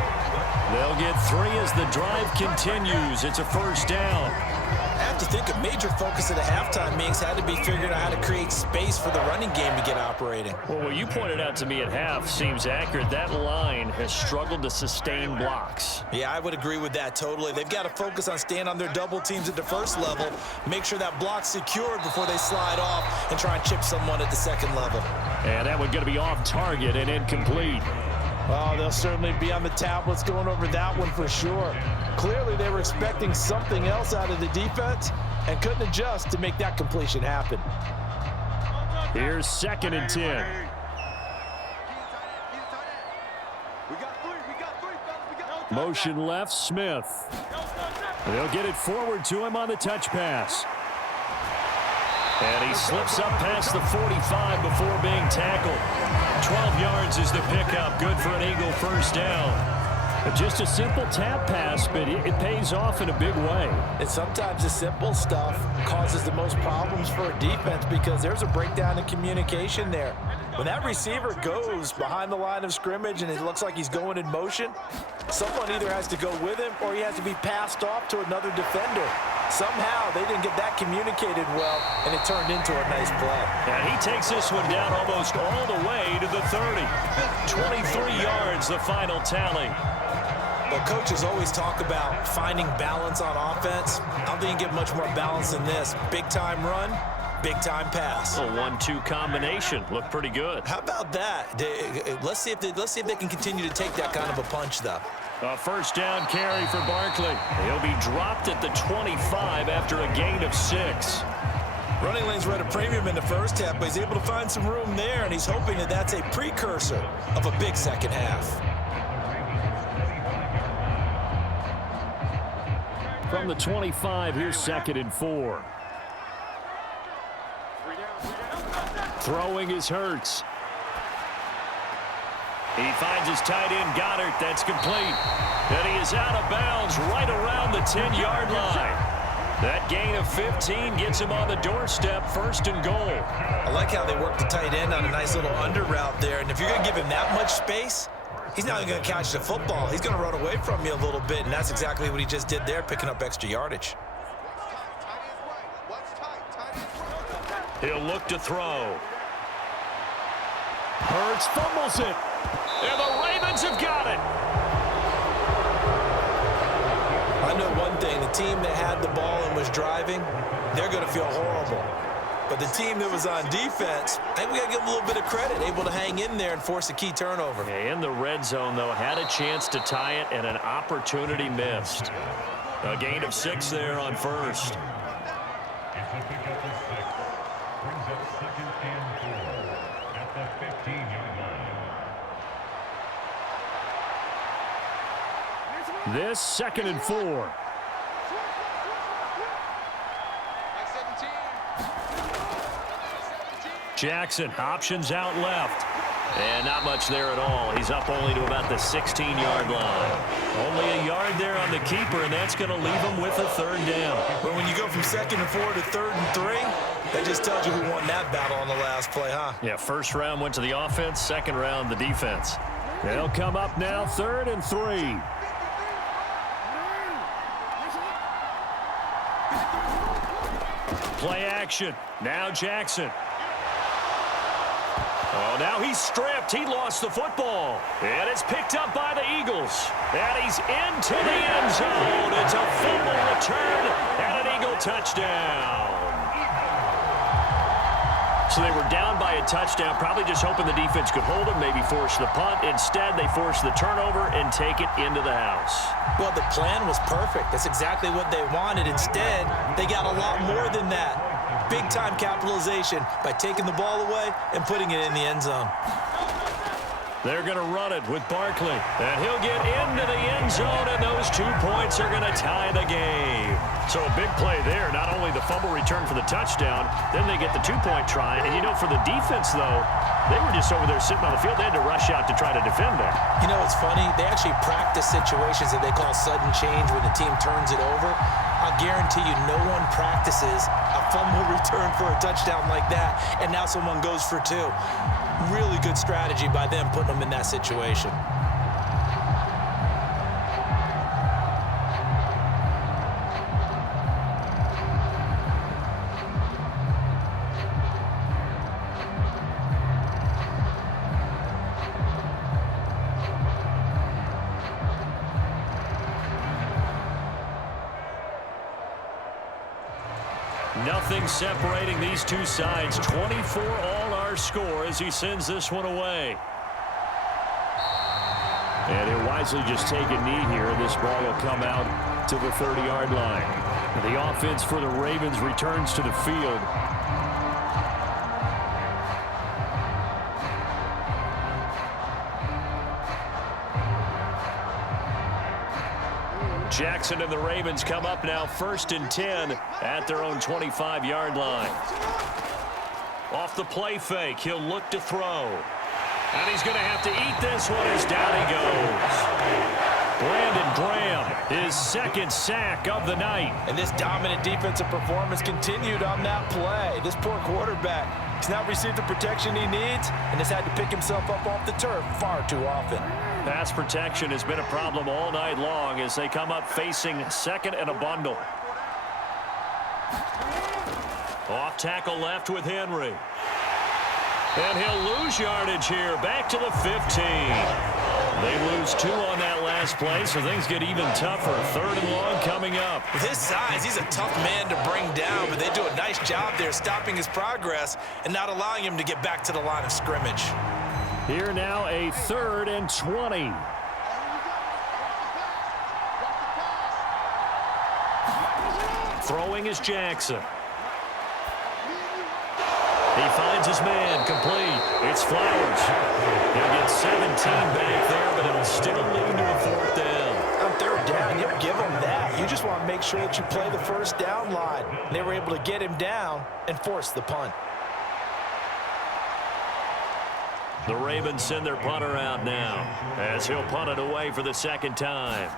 They'll get 3 as the drive continues. It's a 1st down. I have to think a major focus of the halftime meetings had to be figuring out how to create space for the running game to get operating. Well, what you pointed out to me at half seems accurate. That line has struggled to sustain blocks. Yeah, I would agree with that totally. They've got to focus on staying on their double teams at the first level, make sure that block's secured before they slide off and try and chip someone at the second level. And that one's going to be off target and incomplete. Oh, they'll certainly be on the tablets going over that one for sure. Clearly, they were expecting something else out of the defense and couldn't adjust to make that completion happen. Here's 2nd and 10. Motion left, Smith. They'll get it forward to him on the touch pass. And he slips up past the 45 before being tackled. 12 yards is the pickup. Good for an Eagle 1st down. Just a simple tap pass, but it pays off in a big way. And sometimes the simple stuff causes the most problems for a defense because there's a breakdown in communication there. When that receiver goes behind the line of scrimmage and it looks like he's going in motion, someone either has to go with him or he has to be passed off to another defender. Somehow they didn't get that communicated well, and it turned into a nice play. And he takes this one down almost all the way to the 30. 23 yards, the final tally. Well, coaches always talk about finding balance on offense. I don't think you get much more balance than this. Big-time run, big-time pass. A 1-2 combination. Looked pretty good. How about that? Let's see if they can continue to take that kind of a punch, though. A 1st down carry for Barkley. He'll be dropped at the 25 after a gain of 6. Running lanes were at a premium in the first half, but he's able to find some room there, and he's hoping that that's a precursor of a big second half. From the 25, here's 2nd and 4. Throwing is Hurts. He finds his tight end, Goddard. That's complete. And he is out of bounds right around the 10-yard line. That gain of 15 gets him on the doorstep, 1st and goal. I like how they work the tight end on a nice little under route there. And if you're going to give him that much space, he's not going to catch the football. He's going to run away from you a little bit, and that's exactly what he just did there, picking up extra yardage. He'll look to throw. Hurts fumbles it. And the Ravens have got it. I know one thing. The team that had the ball and was driving, they're going to feel horrible. But the team that was on defense, I think we got to give them a little bit of credit, able to hang in there and force a key turnover. In the red zone, though, had a chance to tie it and an opportunity missed. A gain of 6 there on 1st. It's a pickup of 6. Brings up 2nd and 4 at the 15-yard line. This 2nd and 4. Jackson, options out left. And not much there at all. He's up only to about the 16-yard line. Only a yard there on the keeper, and that's going to leave him with a 3rd down. But when you go from 2nd and 4 to 3rd and 3, that just tells you who won that battle on the last play, huh? Yeah, 1st round went to the offense, 2nd round the defense. They'll come up now, 3rd and 3. Play action. Now Jackson. Oh, now he's stripped. He lost the football. And it's picked up by the Eagles. And he's into the end zone. It's a fumble return and an Eagle touchdown. So they were down by a touchdown, probably just hoping the defense could hold them, maybe force the punt. Instead, they force the turnover and take it into the house. Well, the plan was perfect. That's exactly what they wanted. Instead, they got a lot more than that. Big-time capitalization by taking the ball away and putting it in the end zone. They're going to run it with Barkley. And he'll get into the end zone, and those 2 points are going to tie the game. So a big play there. Not only the fumble return for the touchdown, then they get the 2-point try. And, you know, for the defense, though, they were just over there sitting on the field. They had to rush out to try to defend that. You know, it's funny. They actually practice situations that they call sudden change when the team turns it over. I'll guarantee you no one practices a fumble return for a touchdown like that, and now someone goes for 2. Really good strategy by them putting them in that situation. Nothing separating these two sides. 24 all our score as he sends this one away. And he'll wisely just take a knee here. This ball will come out to the 30-yard line. The offense for the Ravens returns to the field. Jackson and the Ravens come up now 1st and 10 at their own 25-yard line. Off the play fake, he'll look to throw. And he's going to have to eat this one as down he goes. Brandon Graham, his 2nd sack of the night. And this dominant defensive performance continued on that play. This poor quarterback, he's not received the protection he needs and has had to pick himself up off the turf far too often. Pass protection has been a problem all night long as they come up facing 2nd and a bundle. Off tackle left with Henry. And he'll lose yardage here. Back to the 15. They lose 2 on that last play, so things get even tougher. 3rd and long coming up. With his size, he's a tough man to bring down, but they do a nice job there stopping his progress and not allowing him to get back to the line of scrimmage. Here now a 3rd and 20. Throwing is Jackson. He finds his man, complete. It's Flowers. He'll get 17 back there, but it'll still lead to a 4th down. On 3rd down, you'll give him that. You just want to make sure that you play the 1st down line. They were able to get him down and force the punt. The Ravens send their punter out now as he'll punt it away for the 2nd time.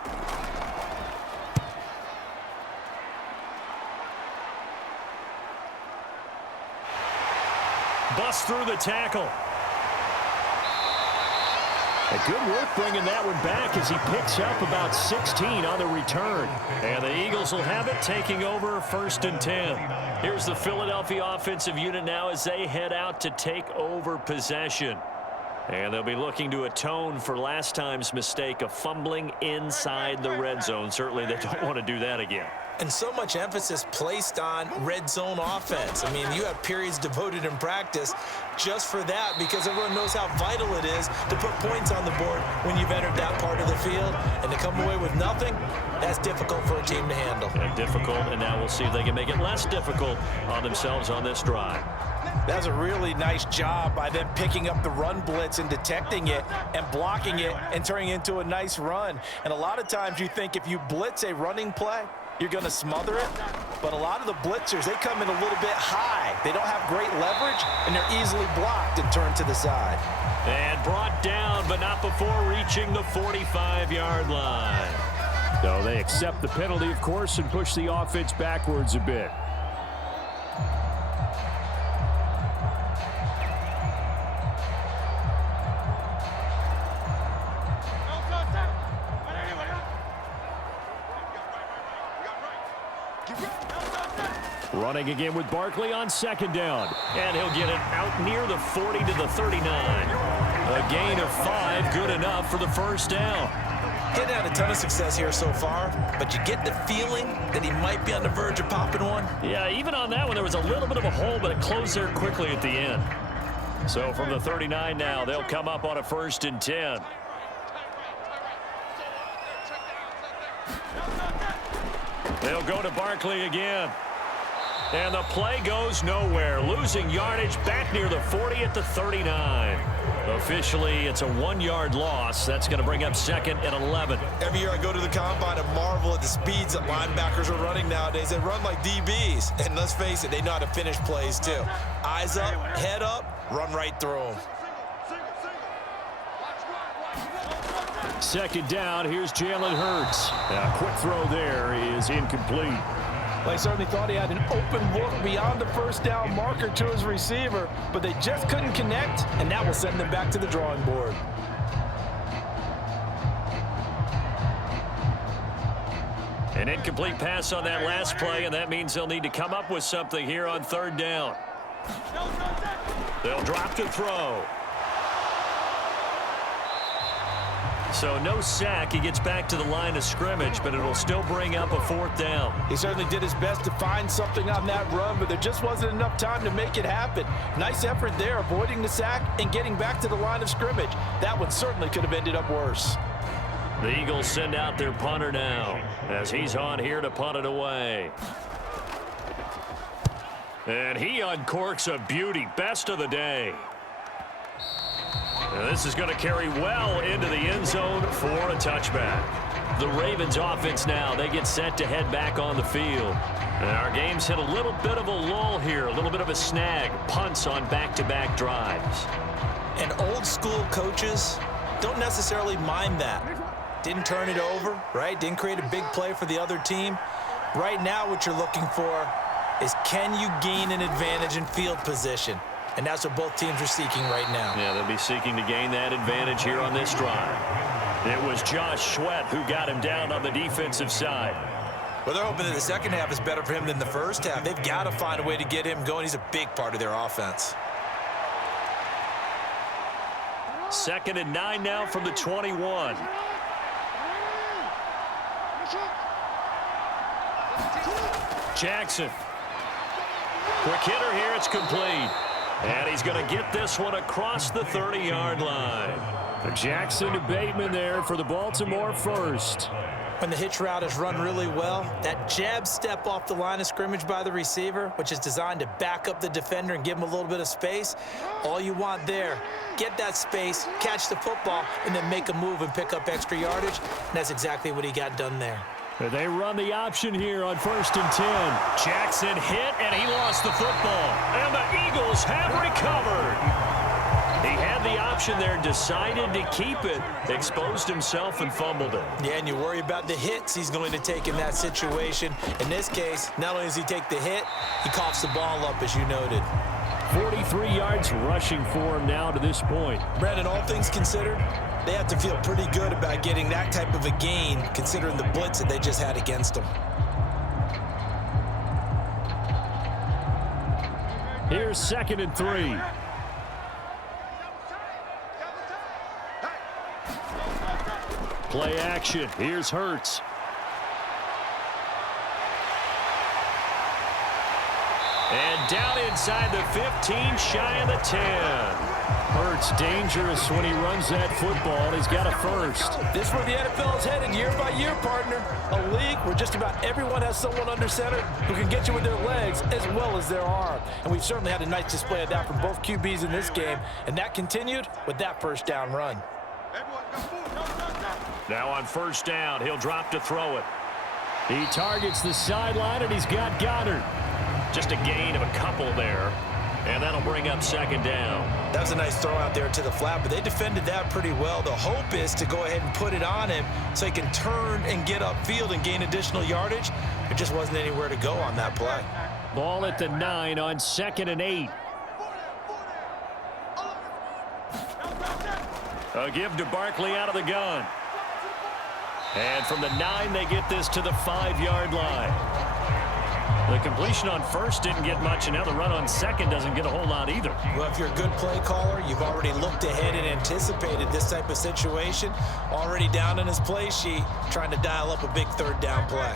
Bust through the tackle. A good work bringing that one back as he picks up about 16 on the return. And the Eagles will have it, taking over 1st and 10. Here's the Philadelphia offensive unit now as they head out to take over possession. And they'll be looking to atone for last time's mistake of fumbling inside the red zone. Certainly they don't want to do that again. And so much emphasis placed on red zone offense. I mean, you have periods devoted in practice just for that because everyone knows how vital it is to put points on the board when you've entered that part of the field. And to come away with nothing, that's difficult for a team to handle. And difficult, and now we'll see if they can make it less difficult on themselves on this drive. That's a really nice job by them picking up the run blitz and detecting it and blocking it and turning it into a nice run. And a lot of times you think if you blitz a running play, you're going to smother it. But a lot of the blitzers, they come in a little bit high. They don't have great leverage, and they're easily blocked and turned to the side. And brought down, but not before reaching the 45-yard line. So they accept the penalty, of course, and push the offense backwards a bit. Running again with Barkley on 2nd down. And he'll get it out near the 40 to the 39. A gain of 5, good enough for the 1st down. Getting had a ton of success here so far, but you get the feeling that he might be on the verge of popping one. Yeah, even on that one, there was a little bit of a hole, but it closed there quickly at the end. So from the 39 now, they'll come up on a 1st and 10. They'll go to Barkley again. And the play goes nowhere. Losing yardage back near the 40 at the 39. Officially, it's a 1-yard loss. That's going to bring up 2nd and 11. Every year I go to the combine and marvel at the speeds that linebackers are running nowadays. They run like DBs. And let's face it, they know how to finish plays too. Eyes up, head up, run right through them. 2nd down, here's Jalen Hurts. A quick throw there is incomplete. They certainly thought he had an open look beyond the 1st down marker to his receiver, but they just couldn't connect, and that will send them back to the drawing board. An incomplete pass on that last play, and that means they'll need to come up with something here on 3rd down. They'll drop to throw. So no sack. He gets back to the line of scrimmage, but it'll still bring up a 4th down. He certainly did his best to find something on that run, but there just wasn't enough time to make it happen. Nice effort there, avoiding the sack and getting back to the line of scrimmage. That one certainly could have ended up worse. The Eagles send out their punter now as he's on here to punt it away. And he uncorks a beauty. Best of the day. And this is going to carry well into the end zone for a touchback. The Ravens offense now, they get set to head back on the field. And our game's hit a little bit of a lull here, a little bit of a snag. Punts on back-to-back drives. And old school coaches don't necessarily mind that. Didn't turn it over, right? Didn't create a big play for the other team. Right now what you're looking for is can you gain an advantage in field position? And that's what both teams are seeking right now. Yeah, they'll be seeking to gain that advantage here on this drive. It was Josh Sweat who got him down on the defensive side. Well, they're hoping that the second half is better for him than the first half. They've got to find a way to get him going. He's a big part of their offense. 2nd and 9 now from the 21. Jackson. Quick hitter here. It's complete. And he's going to get this one across the 30-yard line. Jackson to Bateman there for the Baltimore 1st. When the hitch route is run really well, that jab step off the line of scrimmage by the receiver, which is designed to back up the defender and give him a little bit of space, all you want there, get that space, catch the football, and then make a move and pick up extra yardage. And that's exactly what he got done there. They run the option here on 1st and 10. Jackson hit, and he lost the football. And the Eagles have recovered. He had the option there, decided to keep it, exposed himself and fumbled it. Yeah, and you worry about the hits he's going to take in that situation. In this case, not only does he take the hit, he coughs the ball up, as you noted. 43 yards rushing for him now to this point. Brandon, all things considered, they have to feel pretty good about getting that type of a gain, considering the blitz that they just had against them. Here's 2nd and 3. Play action. Here's Hurts. And down inside the 15, shy of the 10. Hurts dangerous when he runs that football. He's got a first. This is where the NFL is headed year by year, partner. A league where just about everyone has someone under center who can get you with their legs as well as their arm. And we've certainly had a nice display of that from both QBs in this game. And that continued with that first down run. Now on 1st down, he'll drop to throw it. He targets the sideline, and he's got Goddard. Just a gain of a couple there, and that'll bring up 2nd down. That was a nice throw out there to the flat, but they defended that pretty well. The hope is to go ahead and put it on him so he can turn and get upfield and gain additional yardage. There just wasn't anywhere to go on that play. Ball at the 9 on 2nd and 8. A give to Barkley out of the gun. And from the 9, they get this to the 5-yard line. The completion on 1st didn't get much, and now the run on 2nd doesn't get a whole lot either. Well, if you're a good play caller, you've already looked ahead and anticipated this type of situation. Already down in his play sheet, trying to dial up a big 3rd down play.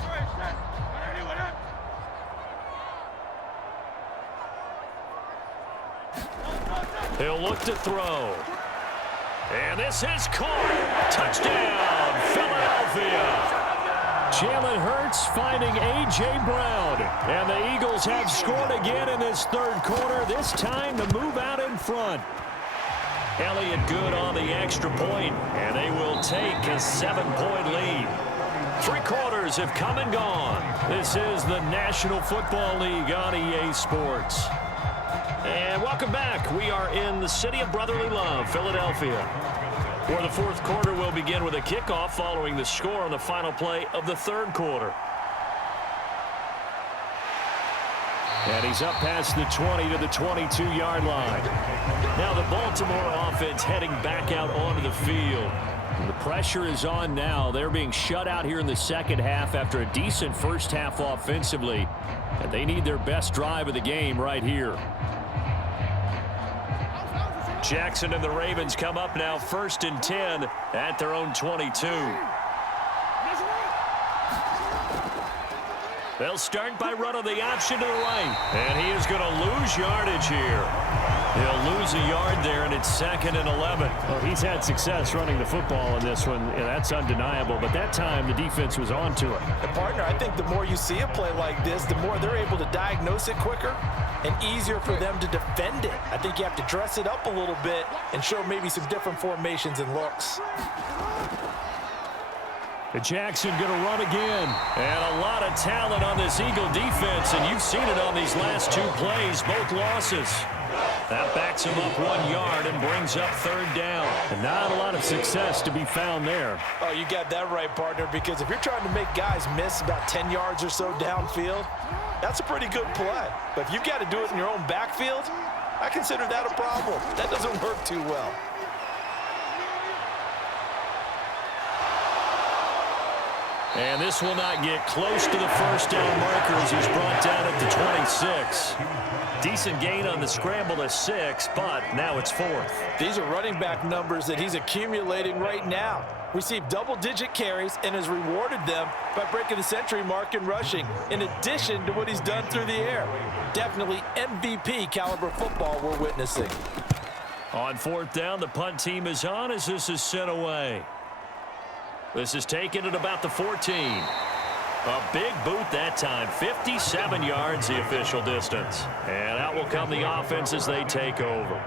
He'll look to throw. And this is caught. Touchdown, Philadelphia. Jalen Hurts finding A.J. Brown. And the Eagles have scored again in this 3rd quarter. This time to move out in front. Elliott good on the extra point, and they will take a 7-point lead. 3 quarters have come and gone. This is the National Football League on EA Sports. And welcome back. We are in the city of brotherly love, Philadelphia, where the 4th quarter will begin with a kickoff following the score on the final play of the 3rd quarter. And he's up past the 20 to the 22-yard line. Now the Baltimore offense heading back out onto the field. The pressure is on now. They're being shut out here in the 2nd half after a decent first half offensively. And they need their best drive of the game right here. Jackson and the Ravens come up now 1st and 10 at their own 22. They'll start by running the option to the right. And he is going to lose yardage here. He'll lose a yard there, and it's 2nd and 11. Well, he's had success running the football in this one, and that's undeniable. But that time, the defense was on to it. And partner, I think the more you see a play like this, the more they're able to diagnose it quicker and easier for them to defend it. I think you have to dress it up a little bit and show maybe some different formations and looks. Jackson going to run again. And a lot of talent on this Eagle defense, and you've seen it on these last 2 plays, both losses. That backs him up 1 yard and brings up 3rd down. And not a lot of success to be found there. Oh, you got that right, partner, because if you're trying to make guys miss about 10 yards or so downfield, that's a pretty good play. But if you've got to do it in your own backfield, I consider that a problem. That doesn't work too well. And this will not get close to the 1st down marker as he's brought down at the 26. Decent gain on the scramble to 6, but now it's 4th. These are running back numbers that he's accumulating right now. Received double-digit carries and has rewarded them by breaking the century mark in rushing, in addition to what he's done through the air. Definitely MVP caliber football we're witnessing. On 4th down, the punt team is on as this is sent away. This is taken at about the 14. A big boot that time. 57 yards the official distance. And out will come the offense as they take over.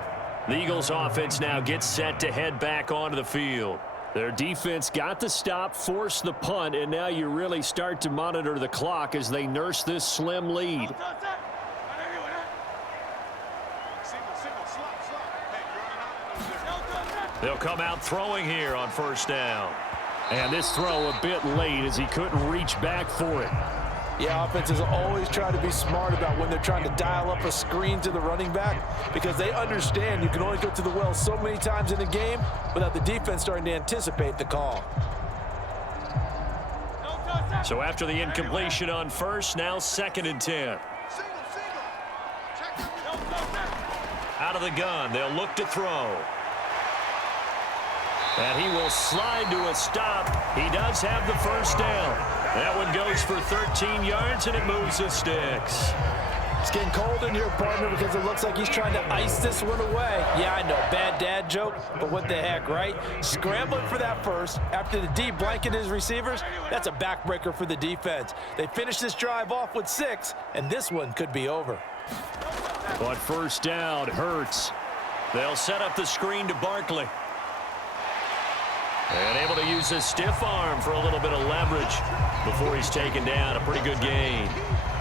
The Eagles offense now gets set to head back onto the field. Their defense got the stop, forced the punt, and now you really start to monitor the clock as they nurse this slim lead. They'll come out throwing here on first down. And this throw a bit late as he couldn't reach back for it. Yeah, offenses always try to be smart about when they're trying to dial up a screen to the running back because they understand you can only go to the well so many times in a game without the defense starting to anticipate the call. So after the incompletion on first, now 2nd and 10. Out of the gun, they'll look to throw. And he will slide to a stop. He does have the first down. That one goes for 13 yards, and it moves the sticks. It's getting cold in here, partner, because it looks like he's trying to ice this one away. Yeah, I know, bad dad joke, but what the heck, right? Scrambling for that first after the D blanket his receivers, that's a backbreaker for the defense. They finish this drive off with 6, and this one could be over. But first down hurts. They'll set up the screen to Barkley. And able to use his stiff arm for a little bit of leverage before he's taken down. A pretty good gain.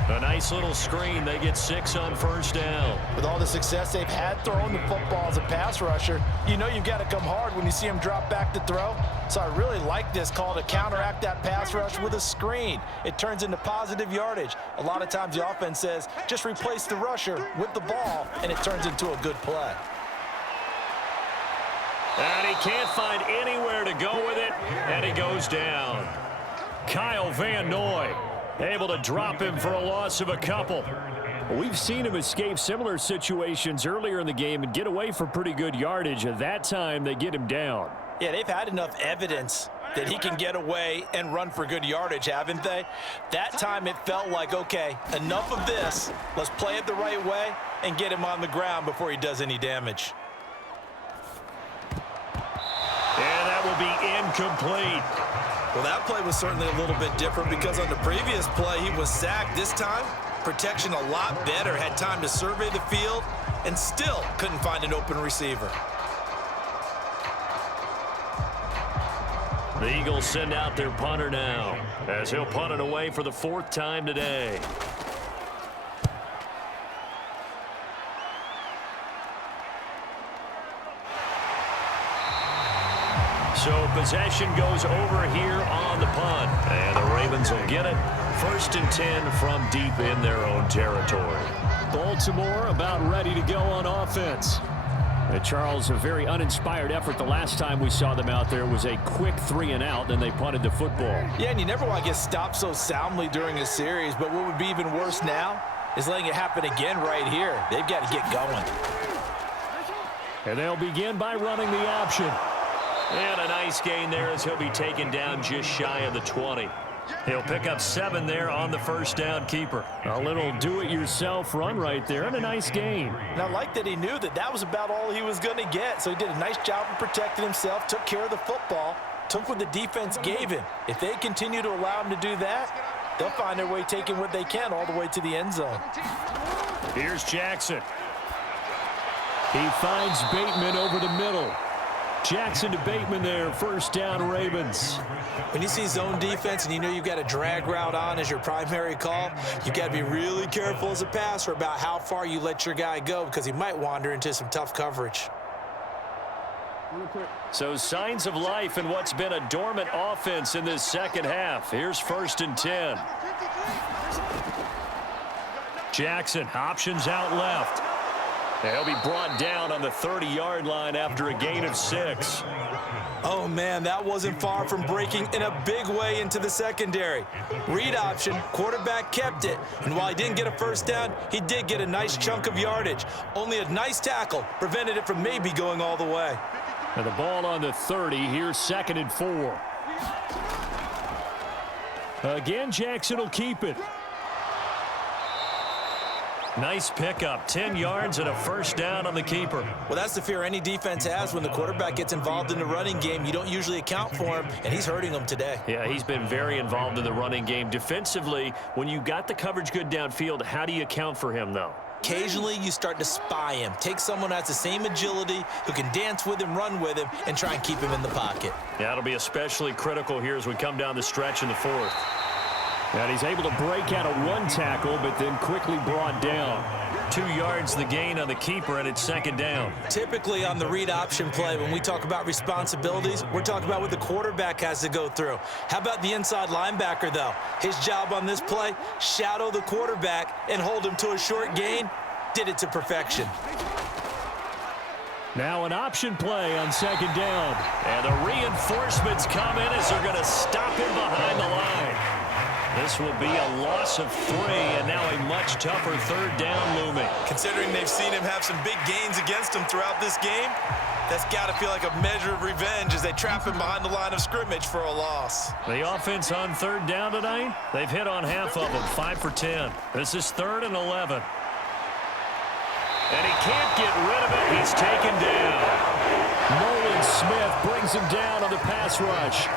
A nice little screen. They get 6 on first down. With all the success they've had throwing the football as a pass rusher, you know you've got to come hard when you see him drop back to throw. So I really like this call to counteract that pass rush with a screen. It turns into positive yardage. A lot of times the offense says, just replace the rusher with the ball, and it turns into a good play. And he can't find anywhere to go with it, and he goes down. Kyle Van Noy able to drop him for a loss of a couple. We've seen him escape similar situations earlier in the game and get away for pretty good yardage. At that time, they get him down. Yeah, they've had enough evidence that he can get away and run for good yardage, haven't they? That time it felt like, okay, enough of this. Let's play it the right way and get him on the ground before he does any damage. And that will be incomplete. Well, that play was certainly a little bit different because on the previous play, he was sacked. This time, protection a lot better. Had time to survey the field and still couldn't find an open receiver. The Eagles send out their punter now as he'll punt it away for the 4th time today. So possession goes over here on the punt. And the Ravens will get it. 1st and 10 from deep in their own territory. Baltimore about ready to go on offense. And Charles, a very uninspired effort the last time we saw them out there was a quick 3 and out, then they punted the football. Yeah, and you never want to get stopped so soundly during a series, but what would be even worse now is letting it happen again right here. They've got to get going. And they'll begin by running the option. And a nice gain there as he'll be taken down just shy of the 20. He'll pick up 7 there on the first down keeper. A little do-it-yourself run right there and a nice gain. And I like that he knew that that was about all he was going to get. So he did a nice job of protecting himself, took care of the football, took what the defense gave him. If they continue to allow him to do that, they'll find their way taking what they can all the way to the end zone. Here's Jackson. He finds Bateman over the middle. Jackson to Bateman there, first down Ravens. When you see zone defense and you know you've got a drag route on as your primary call, you've got to be really careful as a passer about how far you let your guy go because he might wander into some tough coverage. So signs of life in what's been a dormant offense in this second half. Here's 1st and 10. Jackson options out left. He'll be brought down on the 30-yard line after a gain of 6. Oh, man, that wasn't far from breaking in a big way into the secondary. Read option, quarterback kept it, and while he didn't get a first down, he did get a nice chunk of yardage. Only a nice tackle prevented it from maybe going all the way. And the ball on the 30, here's 2nd and 4. Again, Jackson will keep it. Nice pickup, 10 yards and a first down on the keeper. Well, that's the fear any defense has when the quarterback gets involved in the running game. You don't usually account for him, and he's hurting them today. Yeah, he's been very involved in the running game. Defensively, when you got the coverage good downfield, how do you account for him, though? Occasionally, you start to spy him. Take someone that has the same agility, who can dance with him, run with him, and try and keep him in the pocket. Yeah, it'll be especially critical here as we come down the stretch in the fourth. And he's able to break out of one tackle, but then quickly brought down. 2 yards the gain on the keeper, and it's second down. Typically on the read option play, when we talk about responsibilities, we're talking about what the quarterback has to go through. How about the inside linebacker, though? His job on this play, shadow the quarterback and hold him to a short gain. Did it to perfection. Now an option play on second down. And the reinforcements come in as they're going to stop him behind the line. This will be a loss of 3, and now a much tougher third down looming. Considering they've seen him have some big gains against him throughout this game, that's got to feel like a measure of revenge as they trap him behind the line of scrimmage for a loss. The offense on third down tonight, they've hit on half of them, 5 for 10. This is 3rd and 11. And he can't get rid of it. He's taken down. Nolan Smith brings him down on the pass rush.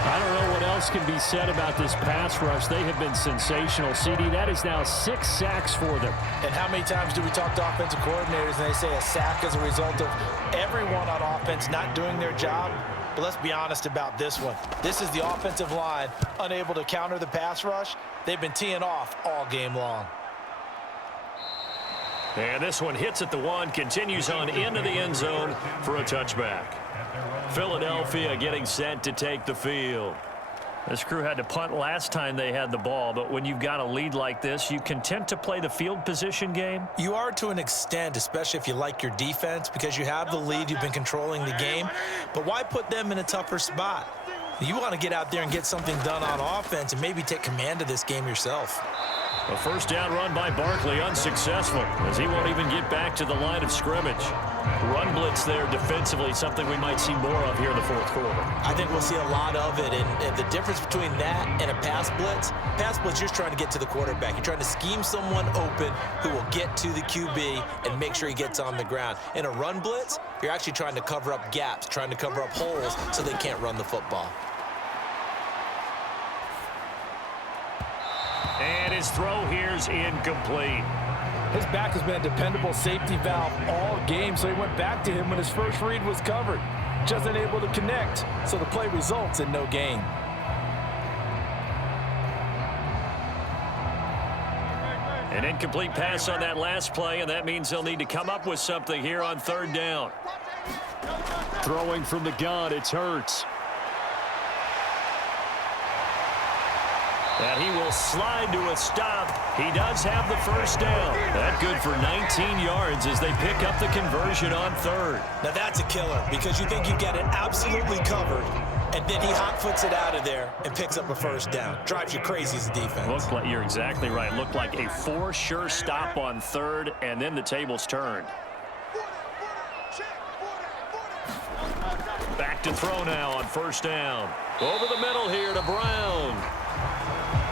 I don't know what else can be said about this pass rush. They have been sensational. CD, that is now 6 sacks for them. And how many times do we talk to offensive coordinators and they say a sack as a result of everyone on offense not doing their job? But let's be honest about this one. This is the offensive line unable to counter the pass rush. They've been teeing off all game long. And this one hits at the 1, continues on into the end zone for a touchback. Philadelphia getting set to take the field. This crew had to punt last time they had the ball, but when you've got a lead like this, you content to play the field position game? You are to an extent, especially if you like your defense, because you have the lead, you've been controlling the game. But why put them in a tougher spot? You want to get out there and get something done on offense and maybe take command of this game yourself. A first down run by Barkley, unsuccessful, as he won't even get back to the line of scrimmage. Run blitz there defensively, something we might see more of here in the fourth quarter. I think we'll see a lot of it, and the difference between that and a pass blitz, you're just trying to get to the quarterback. You're trying to scheme someone open who will get to the QB and make sure he gets on the ground. In a run blitz, you're actually trying to cover up gaps, trying to cover up holes so they can't run the football. And his throw here's incomplete. His back has been a dependable safety valve all game, so he went back to him when his first read was covered. Just unable to connect, so the play results in no gain. An incomplete pass on that last play, and that means they'll need to come up with something here on third down. Throwing from the gun, it's Hurts. And he will slide to a stop. He does have the first down. That good for 19 yards as they pick up the conversion on third. Now that's a killer because you think you get it absolutely covered, and then he hot-foots it out of there and picks up a first down. Drives you crazy as a defense. Looked like, you're exactly right. Looked like a for-sure stop on third, and then the tables turned. Back to throw now on first down. Over the middle here to Brown.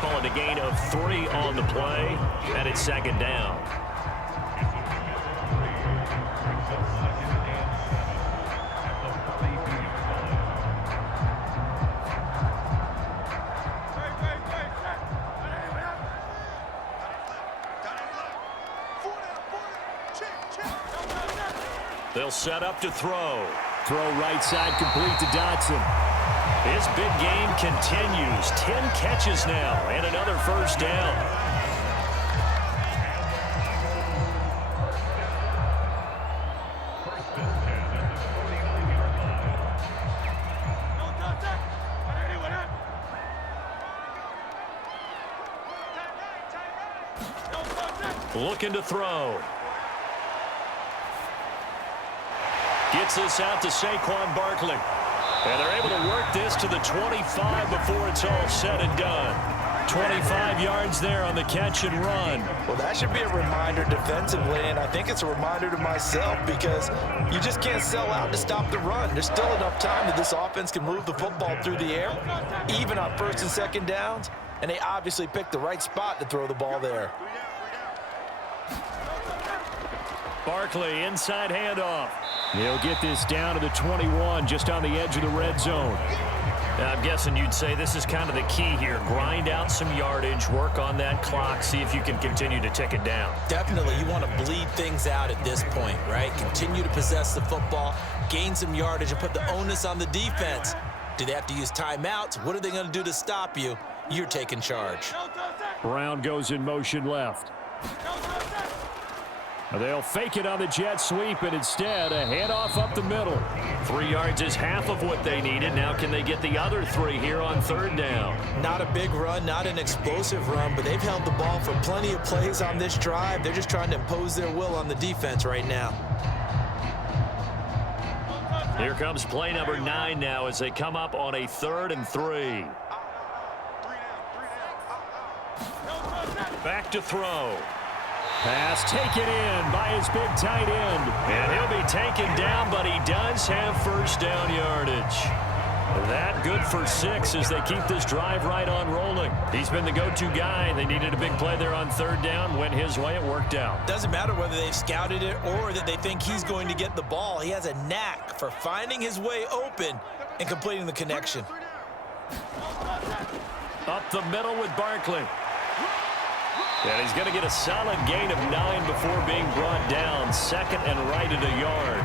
Call it a gain of 3 on the play, and it's second down. They'll set up to throw. Throw right side complete to Dotson. His big game continues. 10 catches now and another first down. Looking to throw. Gets this out to Saquon Barkley. And they're able to work this to the 25 before it's all said and done. 25 yards there on the catch and run. Well, that should be a reminder defensively, and I think it's a reminder to myself because you just can't sell out to stop the run. There's still enough time that this offense can move the football through the air, even on first and second downs, and they obviously picked the right spot to throw the ball there. Barkley, inside handoff. He'll get this down to the 21, just on the edge of the red zone. Now, I'm guessing you'd say this is kind of the key here. Grind out some yardage, work on that clock, see if you can continue to tick it down. Definitely, you want to bleed things out at this point, right? Continue to possess the football, gain some yardage, and put the onus on the defense. Do they have to use timeouts? What are they going to do to stop you? You're taking charge. Brown goes in motion left. They'll fake it on the jet sweep, and instead a handoff up the middle. 3 yards is half of what they needed. Now can they get the other 3 here on third down? Not a big run, not an explosive run, but they've held the ball for plenty of plays on this drive. They're just trying to impose their will on the defense right now. Here comes play number 9 now as they come up on a 3rd and 3. Back to throw. Pass taken in by his big tight end. And he'll be taken down, but he does have first down yardage. That good for 6 as they keep this drive right on rolling. He's been the go-to guy. They needed a big play there on third down. Went his way. It worked out. Doesn't matter whether they've scouted it or that they think he's going to get the ball. He has a knack for finding his way open and completing the connection. Up the middle with Barkley. And he's going to get a solid gain of 9 before being brought down. 2nd and right at a yard.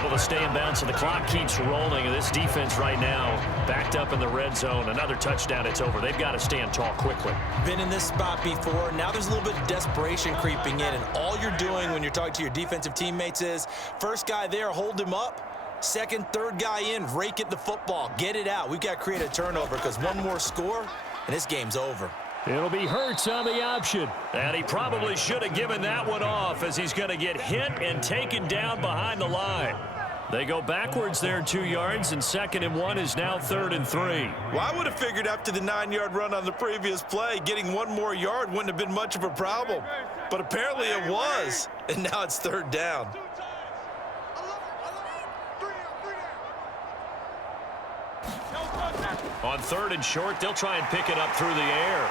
Able to stay in bounds, so the clock keeps rolling. And this defense right now backed up in the red zone. Another touchdown, it's over. They've got to stand tall quickly. Been in this spot before. Now there's a little bit of desperation creeping in. And all you're doing when you're talking to your defensive teammates is, first guy there, hold him up. 2nd, 3rd guy in, rake at the football. Get it out. We've got to create a turnover because one more score, and this game's over. It'll be Hurts on the option. And he probably should have given that one off as he's going to get hit and taken down behind the line. They go backwards there 2 yards, and 2nd and 1 is now 3rd and 3. Well, I would have figured after the 9-yard run on the previous play, getting 1 more yard wouldn't have been much of a problem. But apparently it was, and now it's 3rd down. On 3rd and short, they'll try and pick it up through the air.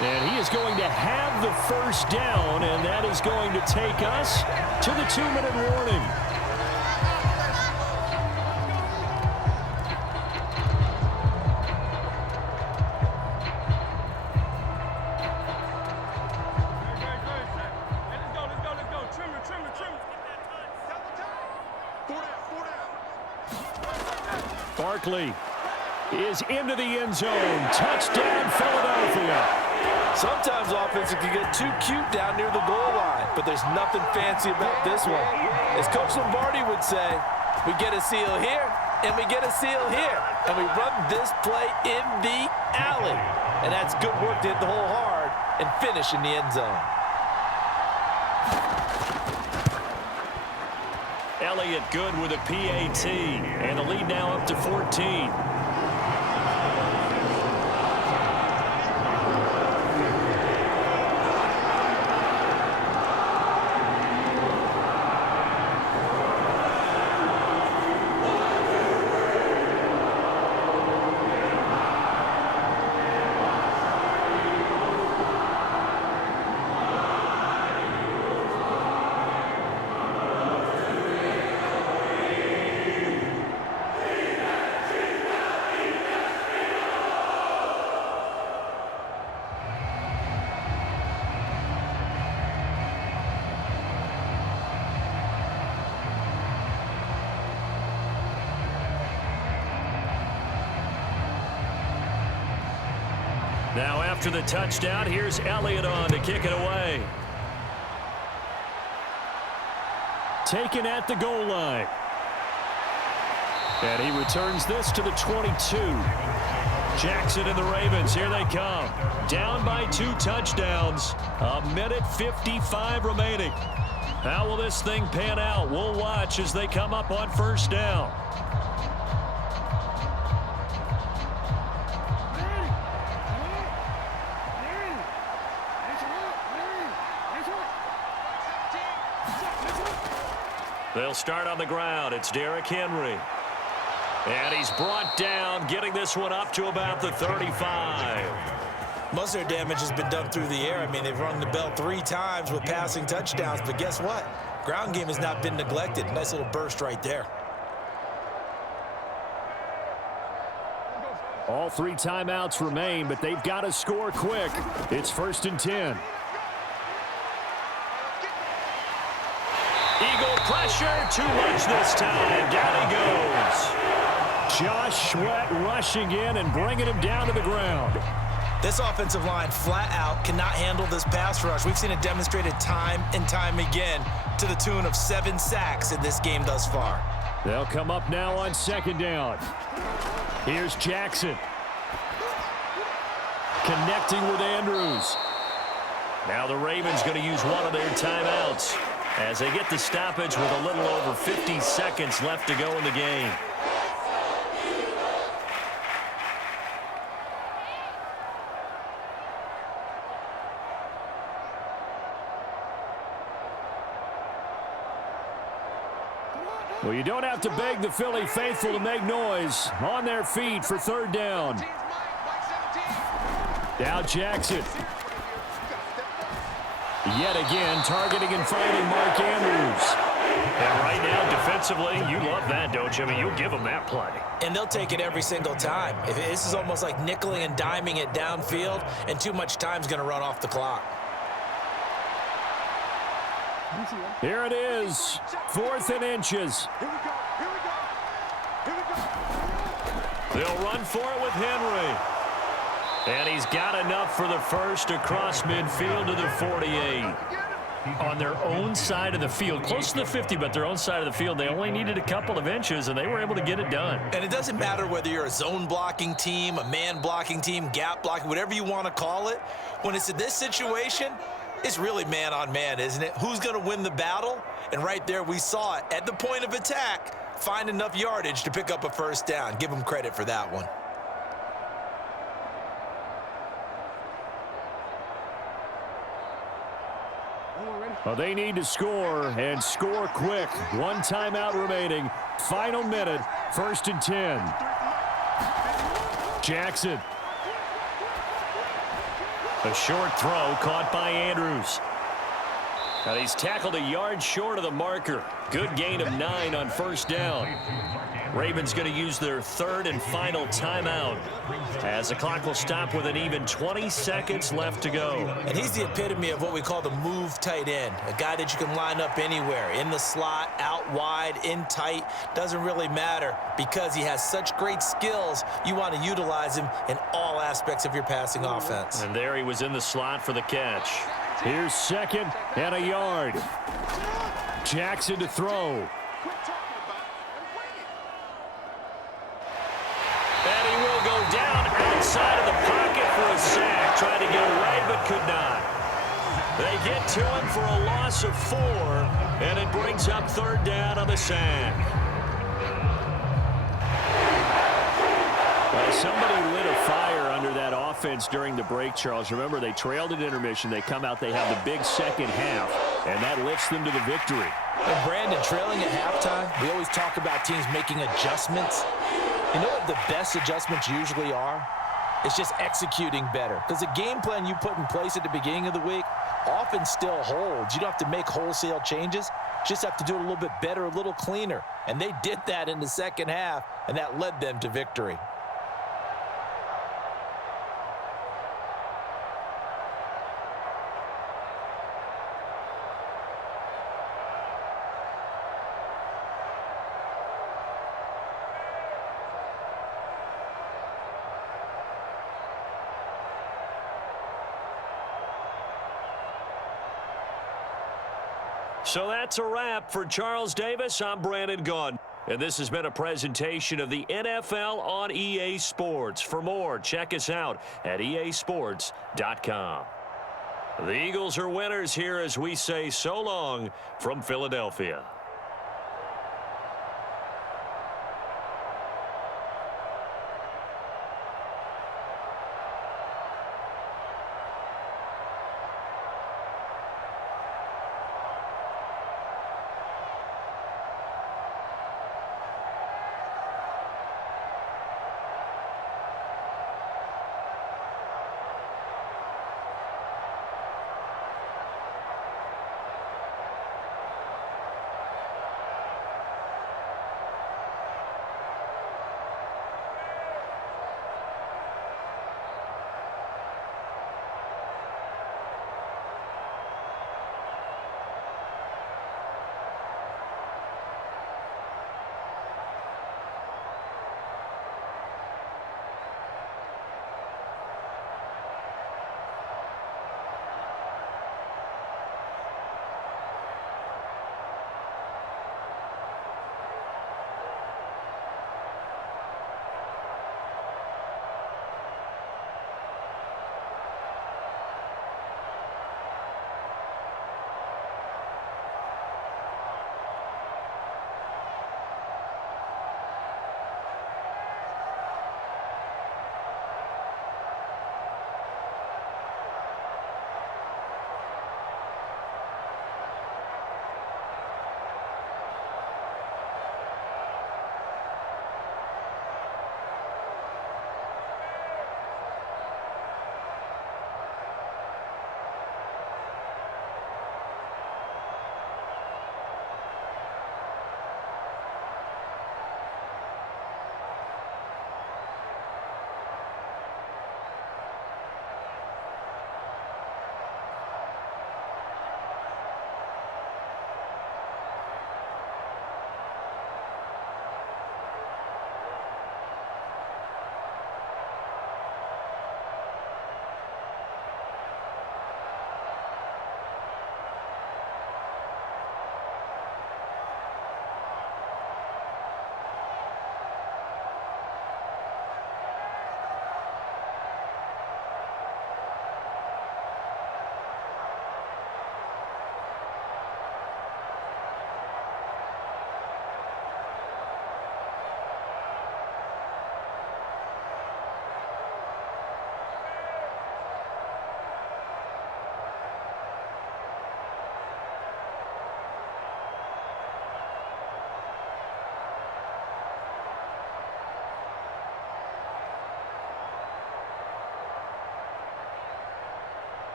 And he is going to have the first down, and that is going to take us to the 2-minute warning. Barkley is into the end zone. Touchdown, Philadelphia. Sometimes offenses can get too cute down near the goal line, but there's nothing fancy about this one. As Coach Lombardi would say, we get a seal here, and we get a seal here, and we run this play in the alley. And that's good work to hit the hole hard and finish in the end zone. Elliott good with a PAT, and the lead now up to 14. Now after the touchdown, here's Elliott on to kick it away. Taken at the goal line. And he returns this to the 22. Jackson and the Ravens, here they come. Down by 2 touchdowns. 1:55 remaining. How will this thing pan out? We'll watch as they come up on first down. They'll start on the ground. It's Derrick Henry. And he's brought down, getting this one up to about the 35. Most of their damage has been done through the air. I mean, they've rung the bell 3 times with passing touchdowns, but guess what? Ground game has not been neglected. Nice little burst right there. All 3 timeouts remain, but they've got to score quick. It's 1st and 10. Eagle pressure, too much this time. Down he goes. Josh Sweat rushing in and bringing him down to the ground. This offensive line flat out cannot handle this pass rush. We've seen it demonstrated time and time again to the tune of 7 sacks in this game thus far. They'll come up now on 2nd down. Here's Jackson. Connecting with Andrews. Now the Ravens going to use one of their timeouts as they get the stoppage with a little over 50 seconds left to go in the game. Well, you don't have to beg the Philly faithful to make noise. On their feet for 3rd down. Now Jackson. Yet again, targeting and finding Mark Andrews. And right now, defensively, you love that, don't you? I mean, you give them that play. And they'll take it every single time. This is almost like nickeling and diming it downfield, and too much time's going to run off the clock. Here it is, 4th and inches. They'll run for it with Henry. And he's got enough for the first across midfield to the 48. On their own side of the field, close to the 50, but their own side of the field, they only needed a couple of inches, and they were able to get it done. And it doesn't matter whether you're a zone blocking team, a man blocking team, gap blocking, whatever you want to call it. When it's in this situation, it's really man on man, isn't it? Who's going to win the battle? And right there, we saw it at the point of attack, find enough yardage to pick up a 1st down. Give them credit for that one. Well, they need to score, and score quick. 1 timeout remaining. Final minute, 1st and 10. Jackson. A short throw caught by Andrews. Now he's tackled a yard short of the marker. Good gain of 9 on 1st down. Ravens going to use their 3rd and final timeout as the clock will stop with an even 20 seconds left to go. And he's the epitome of what we call the move tight end, a guy that you can line up anywhere, in the slot, out wide, in tight, doesn't really matter because he has such great skills. You want to utilize him in all aspects of your passing offense. And there he was in the slot for the catch. Here's 2nd and a yard. Jackson to throw. And he will go down outside of the pocket for a sack. Tried to get away, but could not. They get to him for a loss of 4, and it brings up 3rd down on the sack. Well, somebody lit a fire under that offense during the break, Charles. Remember, they trailed at intermission. They come out, they have the big 2nd half, and that lifts them to the victory. And Brandon, trailing at halftime, we always talk about teams making adjustments. You know what the best adjustments usually are? It's just executing better. Because the game plan you put in place at the beginning of the week often still holds. You don't have to make wholesale changes. You just have to do it a little bit better, a little cleaner. And they did that in the 2nd half, and that led them to victory. So that's a wrap for Charles Davis. I'm Brandon Gaudin. And this has been a presentation of the NFL on EA Sports. For more, check us out at easports.com. The Eagles are winners here as we say so long from Philadelphia.